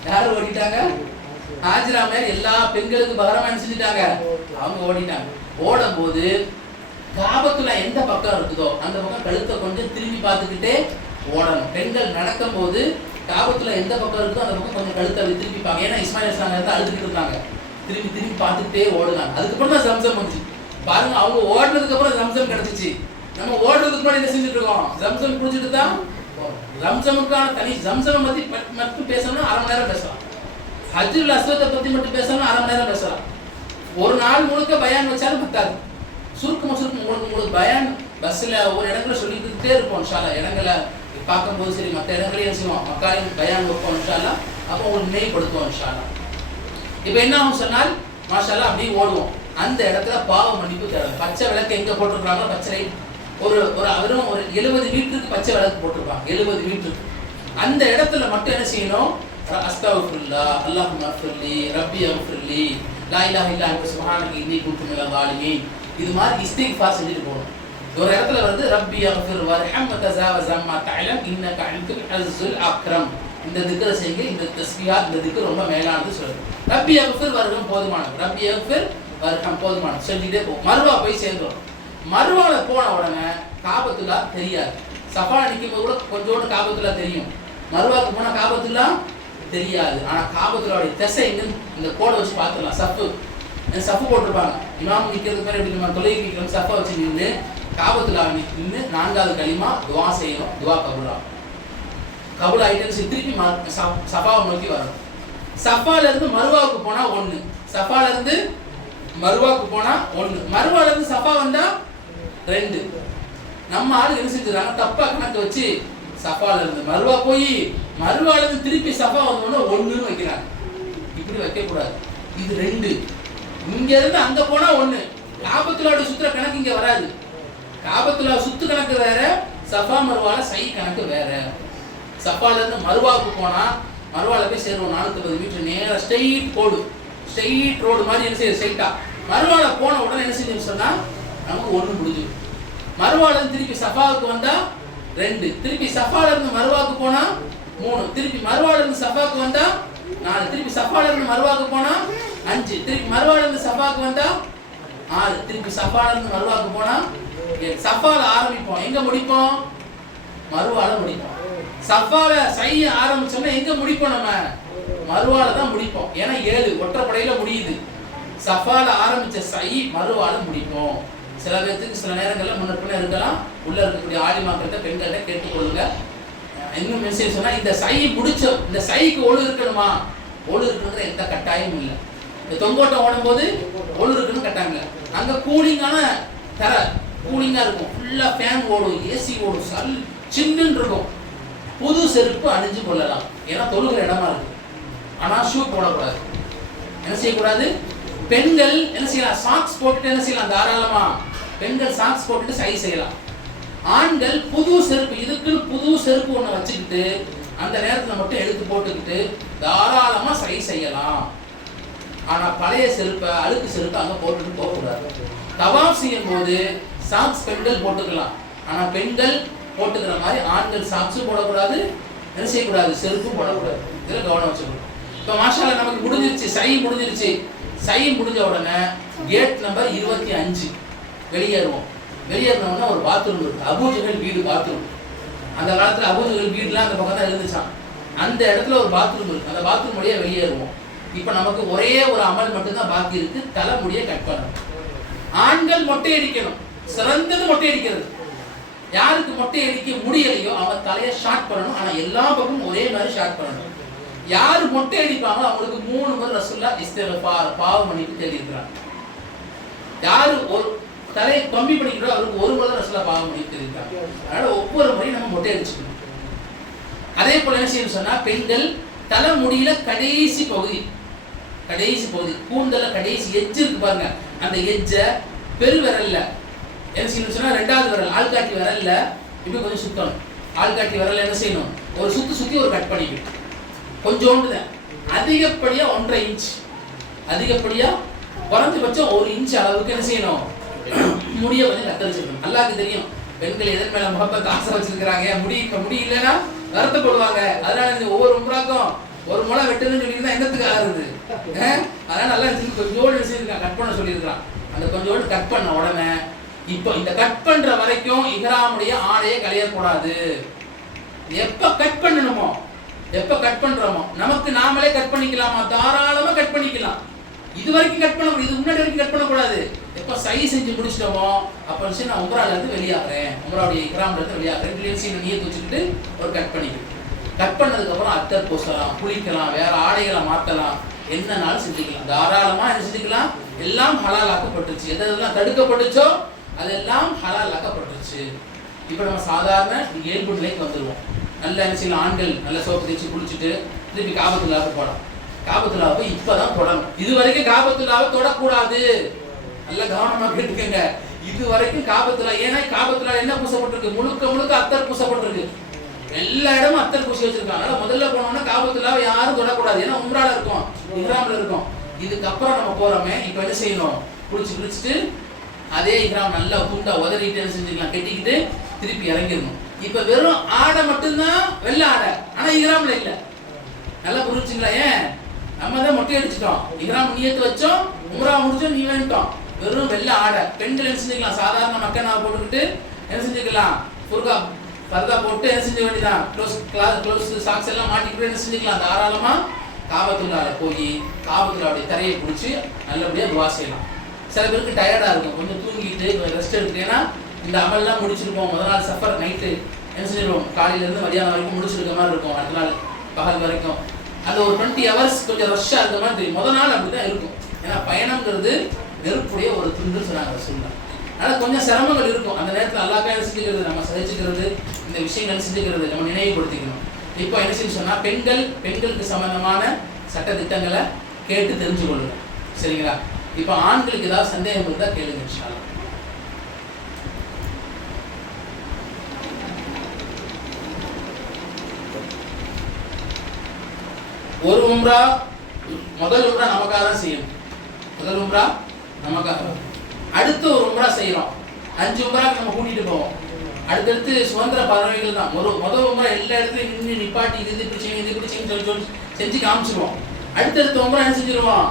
யார் ஓடிட்டாங்க? ஹாஜிரா அம்மையார் எல்லா பெண்களுக்கும் பகரமா செஞ்சுட்டாங்க, அவங்க ஓடிட்டாங்க. ஓடும் போது காபத்துல எந்த பக்கம் இருக்குதோ அந்த பக்கம் கழுத்தை கொஞ்சம் திரும்பி பார்த்துக்கிட்டே ஓடணும். பெண்கள் நடக்கும் போது காபத்துல எந்த பக்கம் இருக்குதோ அந்த பக்கம் கொஞ்சம் கழுத்தை திரும்பிப்பாங்க. ஏன்னா இஸ்மாயில் இஸ்லாம் அழுதுகிட்டு இருந்தாங்க, திரும்பி திரும்பி பார்த்துக்கிட்டே ஓடுனாங்க. அதுக்கப்புறம் தான் ஜம்சம் வந்துச்சு. பாருங்க, அவங்க ஓடுனதுக்கு அப்புறம் ஜம்சம் கிடைச்சிச்சு. நம்ம ஓடுறதுக்கு முன்னாடி என்ன செஞ்சுட்டு இருக்கோம், ஜம்சம் குடிச்சிட்டு தான். ஜம்சமுக்கான தனி ஜம்சம் பத்தி மட்டும் பேசணும்னா 1/2 மணி நேரம் பேசலாம். ஹஜ்ருல் அஸ்வத்தை பத்தி மட்டும் பேசணும்னா 1/2 மணி நேரம் பேசலாம். ஒரு நாள் முழுக்க பயான் வச்சாலும் பத்தாது. சுருக்கமா உங்களுக்கு பயான் பஸ்ல ஒரு இடத்துல சொல்லிக்கிட்டே இருப்போம். இன்ஷா அல்லாஹ் இடங்களை பார்க்கும்போது சரி மற்ற இடங்களையும் என்ன செய்வோம், மக்காலையும் பயான் வைப்போம் இன்ஷா அல்லாஹ். அப்போ உங்களுக்கு நினைவுபடுத்துவோம் இன்ஷா அல்லாஹ். இப்போ என்ன ஆகும் சொன்னால் மாஷா அல்லாஹ் அப்படியே ஓடுவோம். அந்த இடத்துல பாவ மன்னிப்பு தேவை. பச்சை விளக்கு எங்கே போட்டிருக்காங்களோ பச்சை லைட் ஒரு அவரும் ஒரு 70 மீட்டருக்கு பச்சை விளக்கு போட்டிருப்பாங்க, 70 மீட்டருக்கு. அந்த இடத்துல மட்டும் என்ன செய்யணும், அஸ்தக்ஃபிருல்லாஹ், அல்லாஹும்ம ஃபிர்லி, ரப்பி அஃபிர்லி, லா இலாஹ இல்லா அன்த சுப்ஹானக இன்னி குன்து மினல் ஸாலிமீன். இது மாதிரி இஸ்திக்ஃபார் செஞ்சுட்டு போகணும். ஒரு இடத்துல வந்து ரப்பி அஃபிர் வர்ஹம் வதஸாவஸ் அம்மா தஅலம் இன்னக அன்தல் அஸ்ஸுல் அக்ரம். இந்த திக்ர செய்யுங்க, இந்த தஸ்பீஹாத், இந்த திக்ர் ரொம்ப மேலானது சொல்லுங்க. ரப்பி அஃபிர் வர்ஹம் போதுமானது, ரப்பி அஃபிர் வர்ஹம் போதுமானது செஞ்சுட்டே போ. மர்வா போய் சேர்ந்துடும். மர்வால போன உடனே காபத்துல்லா தெரியாது. சஃபா நிற்கும் போது கூட கொஞ்சோண்டு காபத்துல்லா தெரியும். மர்வாக்கு போனா காபத்துல்லா தெரியாது. ஆனா காபத்துல்லாவுடைய திசை எங்கன்னு இந்த கோடை வச்சு பார்த்துடலாம். சஃப்பு போட்டிருப்பாங்க. இமாம் நிற்கிறதுக்கு பேர் எப்படி நம்ம தொலைக்கு நிற்கிறோம், சஃபா வச்சு நின்று காபத்துல்லா நின்று 4வது கலிமா துவா செய்யணும். துவா கபுல் ஆயிட்டு திருப்பி சஃபாவை நோக்கி வரணும். சஃபால இருந்து மருவாவுக்கு போனா 1, சஃபால இருந்து மருவாவுக்கு போனா 1, மருவால இருந்து சஃபா வந்தா 2. நம்ம ஆளு என்ன செஞ்சுறாங்க, தப்பா கணக்கு வச்சு சஃபால இருந்து மருவா போய் மருவால இருந்து திருப்பி சஃபா வந்தோன்னா 1ன்னு வைக்கிறாங்க. இப்படி வைக்க கூடாது. இது 2. இங்க இருந்து அங்க போனா 1. காபத்துல்லாவோட சுத்துற கணக்கு இங்க வராது. காபத்துல்லா சுத்து கணக்கு வேற, சஃபா மருவால சை கணக்கு வேற. சஃபால இருந்து மருவாவுக்கு போனா மருவால போய் சேருவோம். 450 மீட்டர் நேரா ஸ்ட்ரெயிட் ரோடு மாதிரி என்ன செய்யுது, ஸ்ட்ரெயிட்டா. மருவால போன உடனே என்ன செய்யுதுன்னு சொன்னா நமக்கு 1 முடிஞ்சு. மருவால இருந்து திருப்பி சஃபாவுக்கு வந்தா 2, திருப்பி சஃபால இருந்து மருவாவுக்கு போனா 3, திருப்பி மருவால இருந்து சஃபாவுக்கு வந்தா 4, திருப்பி சஃபால இருந்து மருவாவுக்கு போனா 5, திருப்பி மருவால இருந்து சஃபாவுக்கு வந்தா 6, திருப்பி சஃபால இருந்து மருவாவுக்கு போனா 7. சஃபால ஆரம்பிப்போம், எங்க முடிப்போம், மருவால முடிப்போம். சஃபால சைய ஆரம்பிச்சோம்னா எங்க முடிப்போம், நம்ம மருவால தான் முடிப்போம். ஏன்னா 7 ஒற்றைப்படையில முடியுது. சஃபால ஆரம்பிச்ச சை மருவால முடிப்போம். சில பேருக்கு சில நேரங்களில் முன்னப்பின்ன இருக்கலாம். உள்ள இருக்கக்கூடிய ஆலிமாக்கிட்ட பெண்கள்கிட்ட கேட்டுக்கொள்ளுங்க. இன்னும் மெசேஜ் சொன்னா இந்த சை முடிச்ச இந்த சைக்கு ஒழு இருக்கணுமா, ஒழு இருக்குங்கிற எந்த கட்டாயமும் இல்லை. இந்த தொங்கோட்டம் ஓடும் போது ஒழு இருக்குன்னு கட்டாங்க. அங்க கூலிங்கான தர கூலிங்கா இருக்கும், ஃபுல்லா ஃபேன் ஓடும், ஏசி ஓடும், சில்லுன்னு இருக்கும். புது செருப்பு அணிஞ்சு கொள்ளலாம், ஏன்னா தொழுகிற இடமா இருக்கு. ஆனா ஷூ போடக்கூடாது. என்ன செய்யக்கூடாது, பெண்கள் என்ன செய்யலாம், சாக்ஸ் போட்டுட்டு என்ன செய்யலாம், தாராளமா பெண்கள் சாக்ஸ் போட்டுட்டு சை செய்யலாம். ஆண்கள் புது செருப்பு, இதுக்குன்னு புது செருப்பு ஒண்ணு வச்சுக்கிட்டு அந்த நேரத்துல மட்டும் எடுத்து போட்டுக்கிட்டு தாராளமா சை செய்யலாம். ஆனா பழைய செருப்பை, அழுக்கு செருப்பை அங்க போட்டுட்டு போகக்கூடாது. தவாஃப் செய்யும் போது சாக்ஸ் பெண்கள் போட்டுக்கலாம். ஆனா பெண்கள் போட்டுக்கிற மாதிரி ஆண்கள் சாக்ஸும் போடக்கூடாது, என்ன செய்யக்கூடாது, செருப்பும் போடக்கூடாது. இதுல கவனம் வச்சுக்கணும். இப்போ மாஷாஅல்லாஹ் நமக்கு முடிஞ்சிருச்சு, சை முடிஞ்சிருச்சு. சை முடிஞ்ச உடனே கேட் நம்பர் 25 வெளியேறுவோம். வெளியேறினோம்னா ஒரு பாத்ரூம் இருக்கு, அபூஜஹல் வீடு பாத்ரூம். அந்த காலத்துல அபூஜஹல் வீடுலாம் அந்த பக்கம் தான் இருந்துச்சான். அந்த இடத்துல ஒரு பாத்ரூம் இருக்கு. அந்த பாத்ரூம் வழியா வெளியேறுவோம். இப்போ நமக்கு ஒரே ஒரு அமல் மட்டும்தான் பாக்கி இருக்கு, தலைமுடியை கட் பண்ணணும். ஆண்கள் மொட்டை அடிக்கணும், சிறந்தது மொட்டை அடிக்கிறது. யாருக்கு மொட்டை அடிக்க முடியலையோ அவன் தலையை ஷார்ட் பண்ணணும். ஆனா எல்லா பக்கமும் ஒரே மாதிரி ஷார்ட் பண்ணணும். யாரு மொட்டை அடிப்பாங்களோ அவங்களுக்கு 3 முறை ரசூலுல்லாஹ் இஸ்திக்ஃபார் பாவ மன்னிப்பு தேடி இருக்கிறாங்க. யாரு ஒரு தலையை கம்மி பண்ணிக்கிறோ அவருக்கு 1 முறை ரசூலுல்லாஹ் பாவ மன்னிப்பு தேடி இருக்காங்க. அதனால ஒவ்வொரு முறையும் நம்ம மொட்டை அடிச்சுக்கணும். அதே போல என்ன செய்யணும் சொன்னா, பெண்கள் தலை முடியில கடைசி பகுதி கூந்தல கடைசி எட்ஜ் இருக்கு பாருங்க, அந்த எட்ஜை பெருவிரல்ல என்ன செய்யணும் சொன்னா 2வது விரல் ஆள்காட்டி விரல்ல இப்படி கொஞ்சம் சுத்தணும். ஆள்காட்டி விரல்ல என்ன செய்யணும், ஒரு சுத்தி ஒரு கட் பண்ணிக்கணும். கொஞ்சோண்டு தான், அதிகப்படியா 1.5 இன்ச், அதிகப்படியா குறைஞ்சபட்சம் 1 இன்ச் அளவுக்கு என்ன செய்யணும், முடிய கொஞ்சம் கத்தரிச்சிடணும். அல்லாஹ்க்கு தெரியும் பெண்கள் எதன் மேல முகப்பத் ஆசை வச்சிருக்கிறாங்க. முடி இல்லைன்னா வருத்தப்படுவாங்க. அதனால இந்த ஒவ்வொரு உம்ராக்கும் 1 முளை வெட்டணும்னு சொல்லியிருந்தா என்னத்துக்கு ஆகுது. அதனால நல்லா கொஞ்சோடு செய்யிருக்கான், கட் பண்ண சொல்லியிருக்கான். அந்த கொஞ்சோடு கட் பண்ண உடனே இப்போ இந்த கட் பண்ற வரைக்கும் இஹ்ராமுடைய ஆடையை களையக்கூடாது. எப்ப கட் பண்ணணுமோ, எப்ப கட் பண்றோமோ நமக்கு நாமளே கட் பண்ணிக்கலாமா, தாராளமா கட் பண்ணிக்கலாம். இது வரைக்கும் கட் பண்ண, இது முன்னாடி வரைக்கும் கட் பண்ணக்கூடாது. எப்ப சை செஞ்சு முடிச்சிட்டோமோ அப்ப நான் உம்ரால இருந்து வெளியாகிறேன், உம்ராவுடைய இஹ்ராம்ல இருந்து வெளியாகிறேன், கிளியன்ஸின் நியத் வச்சுக்கிட்டு ஒரு கட் பண்ணிக்கலாம். கட் பண்ணதுக்கு அப்புறம் அத்தர் பூசலாம், குளிக்கலாம், வேற ஆடைகளை மாற்றலாம், என்னன்னாலும் செஞ்சுக்கலாம். தாராளமா என்ன செஞ்சுக்கலாம், எல்லாம் ஹலாலாக்கப்பட்டுருச்சு. எதெல்லாம் தடுக்கப்பட்டுச்சோ அதெல்லாம் ஹலாலாக்கப்பட்டுருச்சு. இப்போ நம்ம சாதாரண இயல்பு நிலைக்கு வந்துடுவோம். நல்ல சில ஆண்கள் நல்ல சோப்பு தேய்ச்சி குளிச்சுட்டு திருப்பி காபத்துல்லாவுக்கு போகலாம். காபத்துல்லாவை இப்பதான் தொடரும். இது வரைக்கும் காபத்துல்லாவை தொடக்கூடாது. நல்ல கவனமா கேட்டுக்கங்க. இது வரைக்கும் காபத்துல்லா, ஏன்னா காபத்துல்லா என்ன பூசப்பட்டிருக்கு? முழுக்க முழுக்க அத்தர் பூசப்பட்டிருக்கு. எல்லா இடமும் அத்தர் பூசி வச்சிருக்காங்க. அதனால முதல்ல போனோம்னா காபத்துல்லாவை யாரும் தொடக்கூடாது. ஏன்னா உம்ரால இருக்கும், இஹ்ராம்ல இருக்கும். இதுக்கப்புறம் நம்ம போறோமே, இப்போ என்ன செய்யணும்? குளிச்சுட்டு அதே இஹ்ராம் நல்லா துண்டா உதறிட்டு என்ன செஞ்சுக்கலாம், கட்டிக்கிட்டு திருப்பி இறங்கிடணும். இப்ப வெறும் ஆடை மட்டும்தான், வெள்ளை ஆடை, ஆனா இஹ்ராம்ல இல்ல. நல்லா புரிஞ்சுங்களா? ஏன் நம்ம தான் மொட்டை அடிச்சிட்டோம், இஹ்ராம் நியத்து வச்சோம், உம்ரா முடிச்சோம், நீ வேண்டாம். வெறும் வெள்ளை ஆடை. பெண்கள் என்ன செஞ்சுக்கலாம், சாதாரண மக்கனாவை போட்டுக்கிட்டு என்ன செஞ்சுக்கலாம், புர்கா பர்தா போட்டு என்ன செஞ்ச வேண்டியதான், க்ளோஸ் சாக்ஸ் எல்லாம் மாட்டிக்கிட்டு என்ன செஞ்சுக்கலாம், தாராளமா காபத்துல்லால போய் காபத்துல்லாவுடைய தரையை பிடிச்சி நல்லபடியா துவா செய்யலாம். சில பேருக்கு டயர்டா இருக்கும், கொஞ்சம் தூங்கிட்டு ரெஸ்ட் எடுத்துட்டேன்னா இந்த அமல்லாம் முடிச்சிருப்போம். முதல் நாள் சஃபர் நைட்டு என்ன செஞ்சிருவோம், காலையில இருந்து மதியானம் வரைக்கும் முடிச்சிருக்க மாதிரி இருக்கும். அடுத்த நாள் பகல் வரைக்கும் அந்த ஒரு 20 hours கொஞ்சம் ரஷ்ஷா இருக்க மாதிரி தெரியும். முதல் நாள் அப்படிதான் இருக்கும். ஏன்னா பயணம்ங்கிறது நெருப்புடைய ஒரு துண்டுன்னு சொன்னாங்க சொல்லுங்க. அதனால கொஞ்சம் சிரமங்கள் இருக்கும். அந்த நேரத்தில் அல்லாஹ் என்ன செஞ்சுக்கிறது, நம்ம சகிச்சுக்கிறது, இந்த விஷயங்கள் செஞ்சுக்கிறது நம்ம நினைவுபடுத்திக்கணும். இப்போ என்ன செய்ய சொன்னா, பெண்களுக்கு சம்பந்தமான சட்ட திட்டங்களை கேட்டு தெரிஞ்சு கொள்ளுங்க. சரிங்களா? இப்போ ஆண்களுக்கு ஏதாவது சந்தேகம் இருந்தா கேளுங்க இன்ஷா அல்லாஹ். ஒரு உம்ரா, முதல் உம்ரா நமக்காக தான் செய்யணும். முதல் உம்ரா நமக்காக. அடுத்து ஒரு உம்ரா செய்யறோம், 5 உம்ராக்கு நம்ம கூட்டிட்டு போவோம். அடுத்தடுத்து சுதந்திர பறவைகள் தான். முதல் உம்ரா எல்லா இடத்துலையும் நின்று நிப்பாட்டி இது இப்படி சொல்லி செஞ்சு காமிச்சிருவோம். அடுத்தடுத்த உம்ரா என்ன செஞ்சிருவோம்,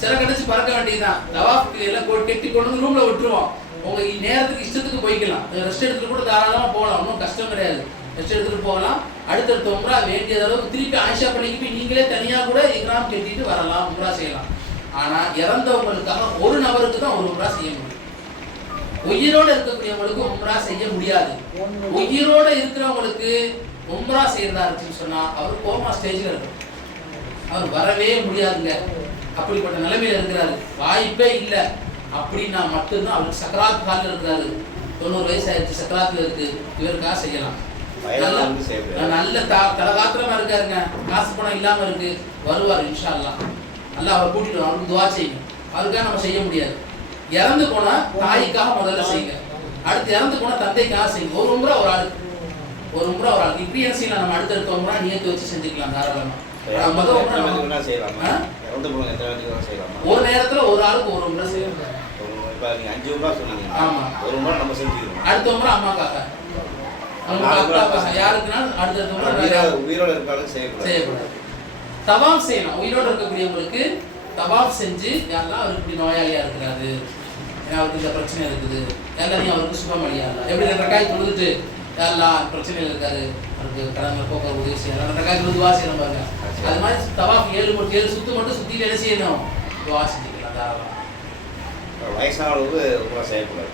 சில கடைச்சி பறக்க வேண்டியதுதான். தவாஃப்க்கு எல்லாம் கெட்டி கொண்டு வந்து ரூம்ல விட்டுருவோம். உங்க நேரத்துக்கு இஷ்டத்துக்கு போய்க்கலாம், ரெஸ்ட் எடுத்துட்டு கூட தாராளமா போகலாம், ஒன்றும் கஷ்டம் கிடையாது. ரெஸ்ட் எடுத்துட்டு போகலாம். அடுத்தடுத்த உம்ரா வேண்டிய அளவுக்கு திருப்பி ஆயிஷா பள்ளிக்கு போய் நீங்களே தனியா கூட இஹ்ராம் கட்டிட்டு வரலாம், உம்ரா செய்யலாம். ஆனா இறந்தவங்களுக்காக ஒரு நபருக்கு தான் ஒரு உம்ரா செய்ய முடியும். உயிரோட இருக்கக்கூடியவங்களுக்கு உம்ரா செய்ய முடியாது. உயிரோட இருக்கிறவங்களுக்கு உம்ரா செய்யறதா இருக்குன்னு சொன்னா அவர் கோமா ஸ்டேஜ்ல இருக்கும், அவர் வரவே முடியாதுங்க. அப்படிப்பட்ட நிலைமையில இருக்கிறாரு, வாய்ப்பே இல்லை அப்படின்னா மட்டும்தான் அவருக்கு சக்கராத் காலில் இருக்கிறாரு, 90 வயசு ஆயிடுச்சு, சக்கராத்துல இருக்கு, இவருக்காக செய்யலாம். நல்ல தலகாத்திரமா இருக்காருங்க, காசு பணம் இல்லாம இருக்கு, வருவார் இன்ஷா அல்லாஹ். அல்லாஹ் அவரை கூட்டிட்டு அவருக்கு துவா செய்யுங்க. அதுக்காக நம்ம செய்ய முடியாது. இறந்து போனா தாய்க்காக முதல்ல செய்யுங்க, அடுத்து இறந்து போனா தந்தைக்காக செய்யுங்க. ஒரு உம்ரா ஒரு ஆளுக்கு, ஒரு உம்ரா ஒரு ஆளுக்கு. இப்படி என்ன செய்யலாம், நம்ம அடுத்தடுத்த உம்ரா நியத்து வச்சு செஞ்சுக்கலாம் தாராளமா. ஒரு நேரத்துல ஒரு ஆளுக்கு ஒரு உம்ரா செய்யலாம். ஆமா, ஒரு உம்ரா நம்ம செஞ்சுக்கிறோம். அடுத்த உம்ரா அம்மாக்காக, யாருக்குன்னா அடுத்த உயிரோட இருக்காலும் செய்யக்கூடாது. தவாஃப் செய்யணும். உயிரோடு இருக்கக்கூடியவங்களுக்கு தவாஃப் செஞ்சு, யாரெல்லாம் அவருக்கு இப்படி நோயாளியா இருக்கிறாரு, அவருக்கு இந்த பிரச்சனை இருக்குது, எல்லாரையும் அவருக்கு சுகம் அழியாது. எப்படி 2 ரக்காய் தொழுதுட்டு யாரெல்லாம் பிரச்சனையில் இருக்காரு, அவருக்கு கடமை போக்க உதவி செய்யணும், 2 ரக்காய் தொழுது துவா செய்யணும் பாருங்க. அது மாதிரி தவாஃப் 7 சுத்து மட்டும் சுத்திட்டு என்ன செய்யணும், துவா செஞ்சுக்கலாம் தாராளமாக. வயசானவங்களுக்கு உம்ரா செய்யக்கூடாது,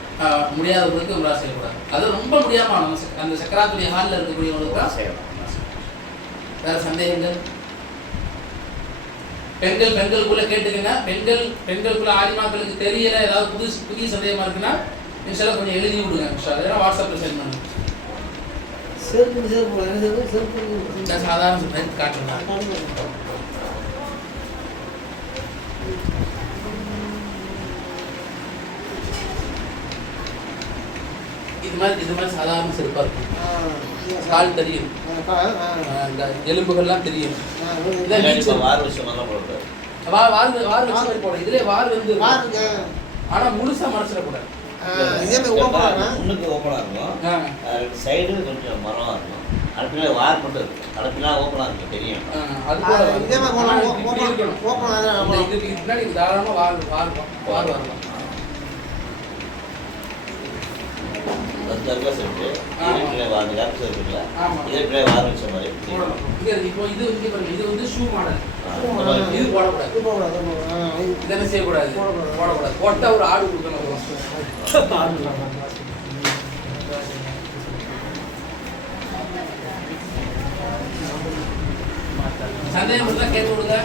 முடியாதவங்களுக்கு உம்ரா செய்யக்கூடாது. அது ரொம்ப முடியாம அந்த சக்கராத்துடைய ஹாலில் இருக்கக்கூடியவங்களுக்கு தான் செய்யலாம். வேற சந்தேகங்கள்? பெண்களுக்குள்ள கேட்டுக்கங்க. பெண்களுக்குள்ள ஆலிமாக்களுக்கு தெரியல, ஏதாவது புதிய சந்தேகமா இருக்குன்னா இன்ஷால்லா கொஞ்சம் எழுதி விடுங்க. இன்ஷால்லா வாட்ஸ்அப்ல சென்ட் பண்ணுங்க. சாதாரண காட்டுங்க. இது மாதிரி சாதாரண செருப்பா இருக்கும். கால் தெரியும், இந்த எலும்புகள்லாம் தெரியும். வார் வச்சு போட, இதுல வார் வந்து ஆனா முழுசா மறைச்சிடக்கூடாது. முன்னுக்கு ஓப்பனா இருக்கும், சைடு கொஞ்சம் மரமா இருக்கும், அடுப்பில வார் மட்டும் இருக்கும், அடுப்பில ஓப்பனா இருக்கும் தெரியும். இதுக்கு முன்னாடி தாராளமா வார் வரலாம். தர்கா செட்டு இதுல வார் கேப்ஸ் இருக்குல்ல, இதுல வார் வச்ச மாதிரி இப்போ இது வந்து ஷூ மாடல். இது போடக்கூடாது, இதெல்லாம் செய்யக்கூடாது, போடக்கூடாது. போட்டா ஒரு ஆடு கொடுக்கணும். சந்தேகம் கேட்டு விடுங்க.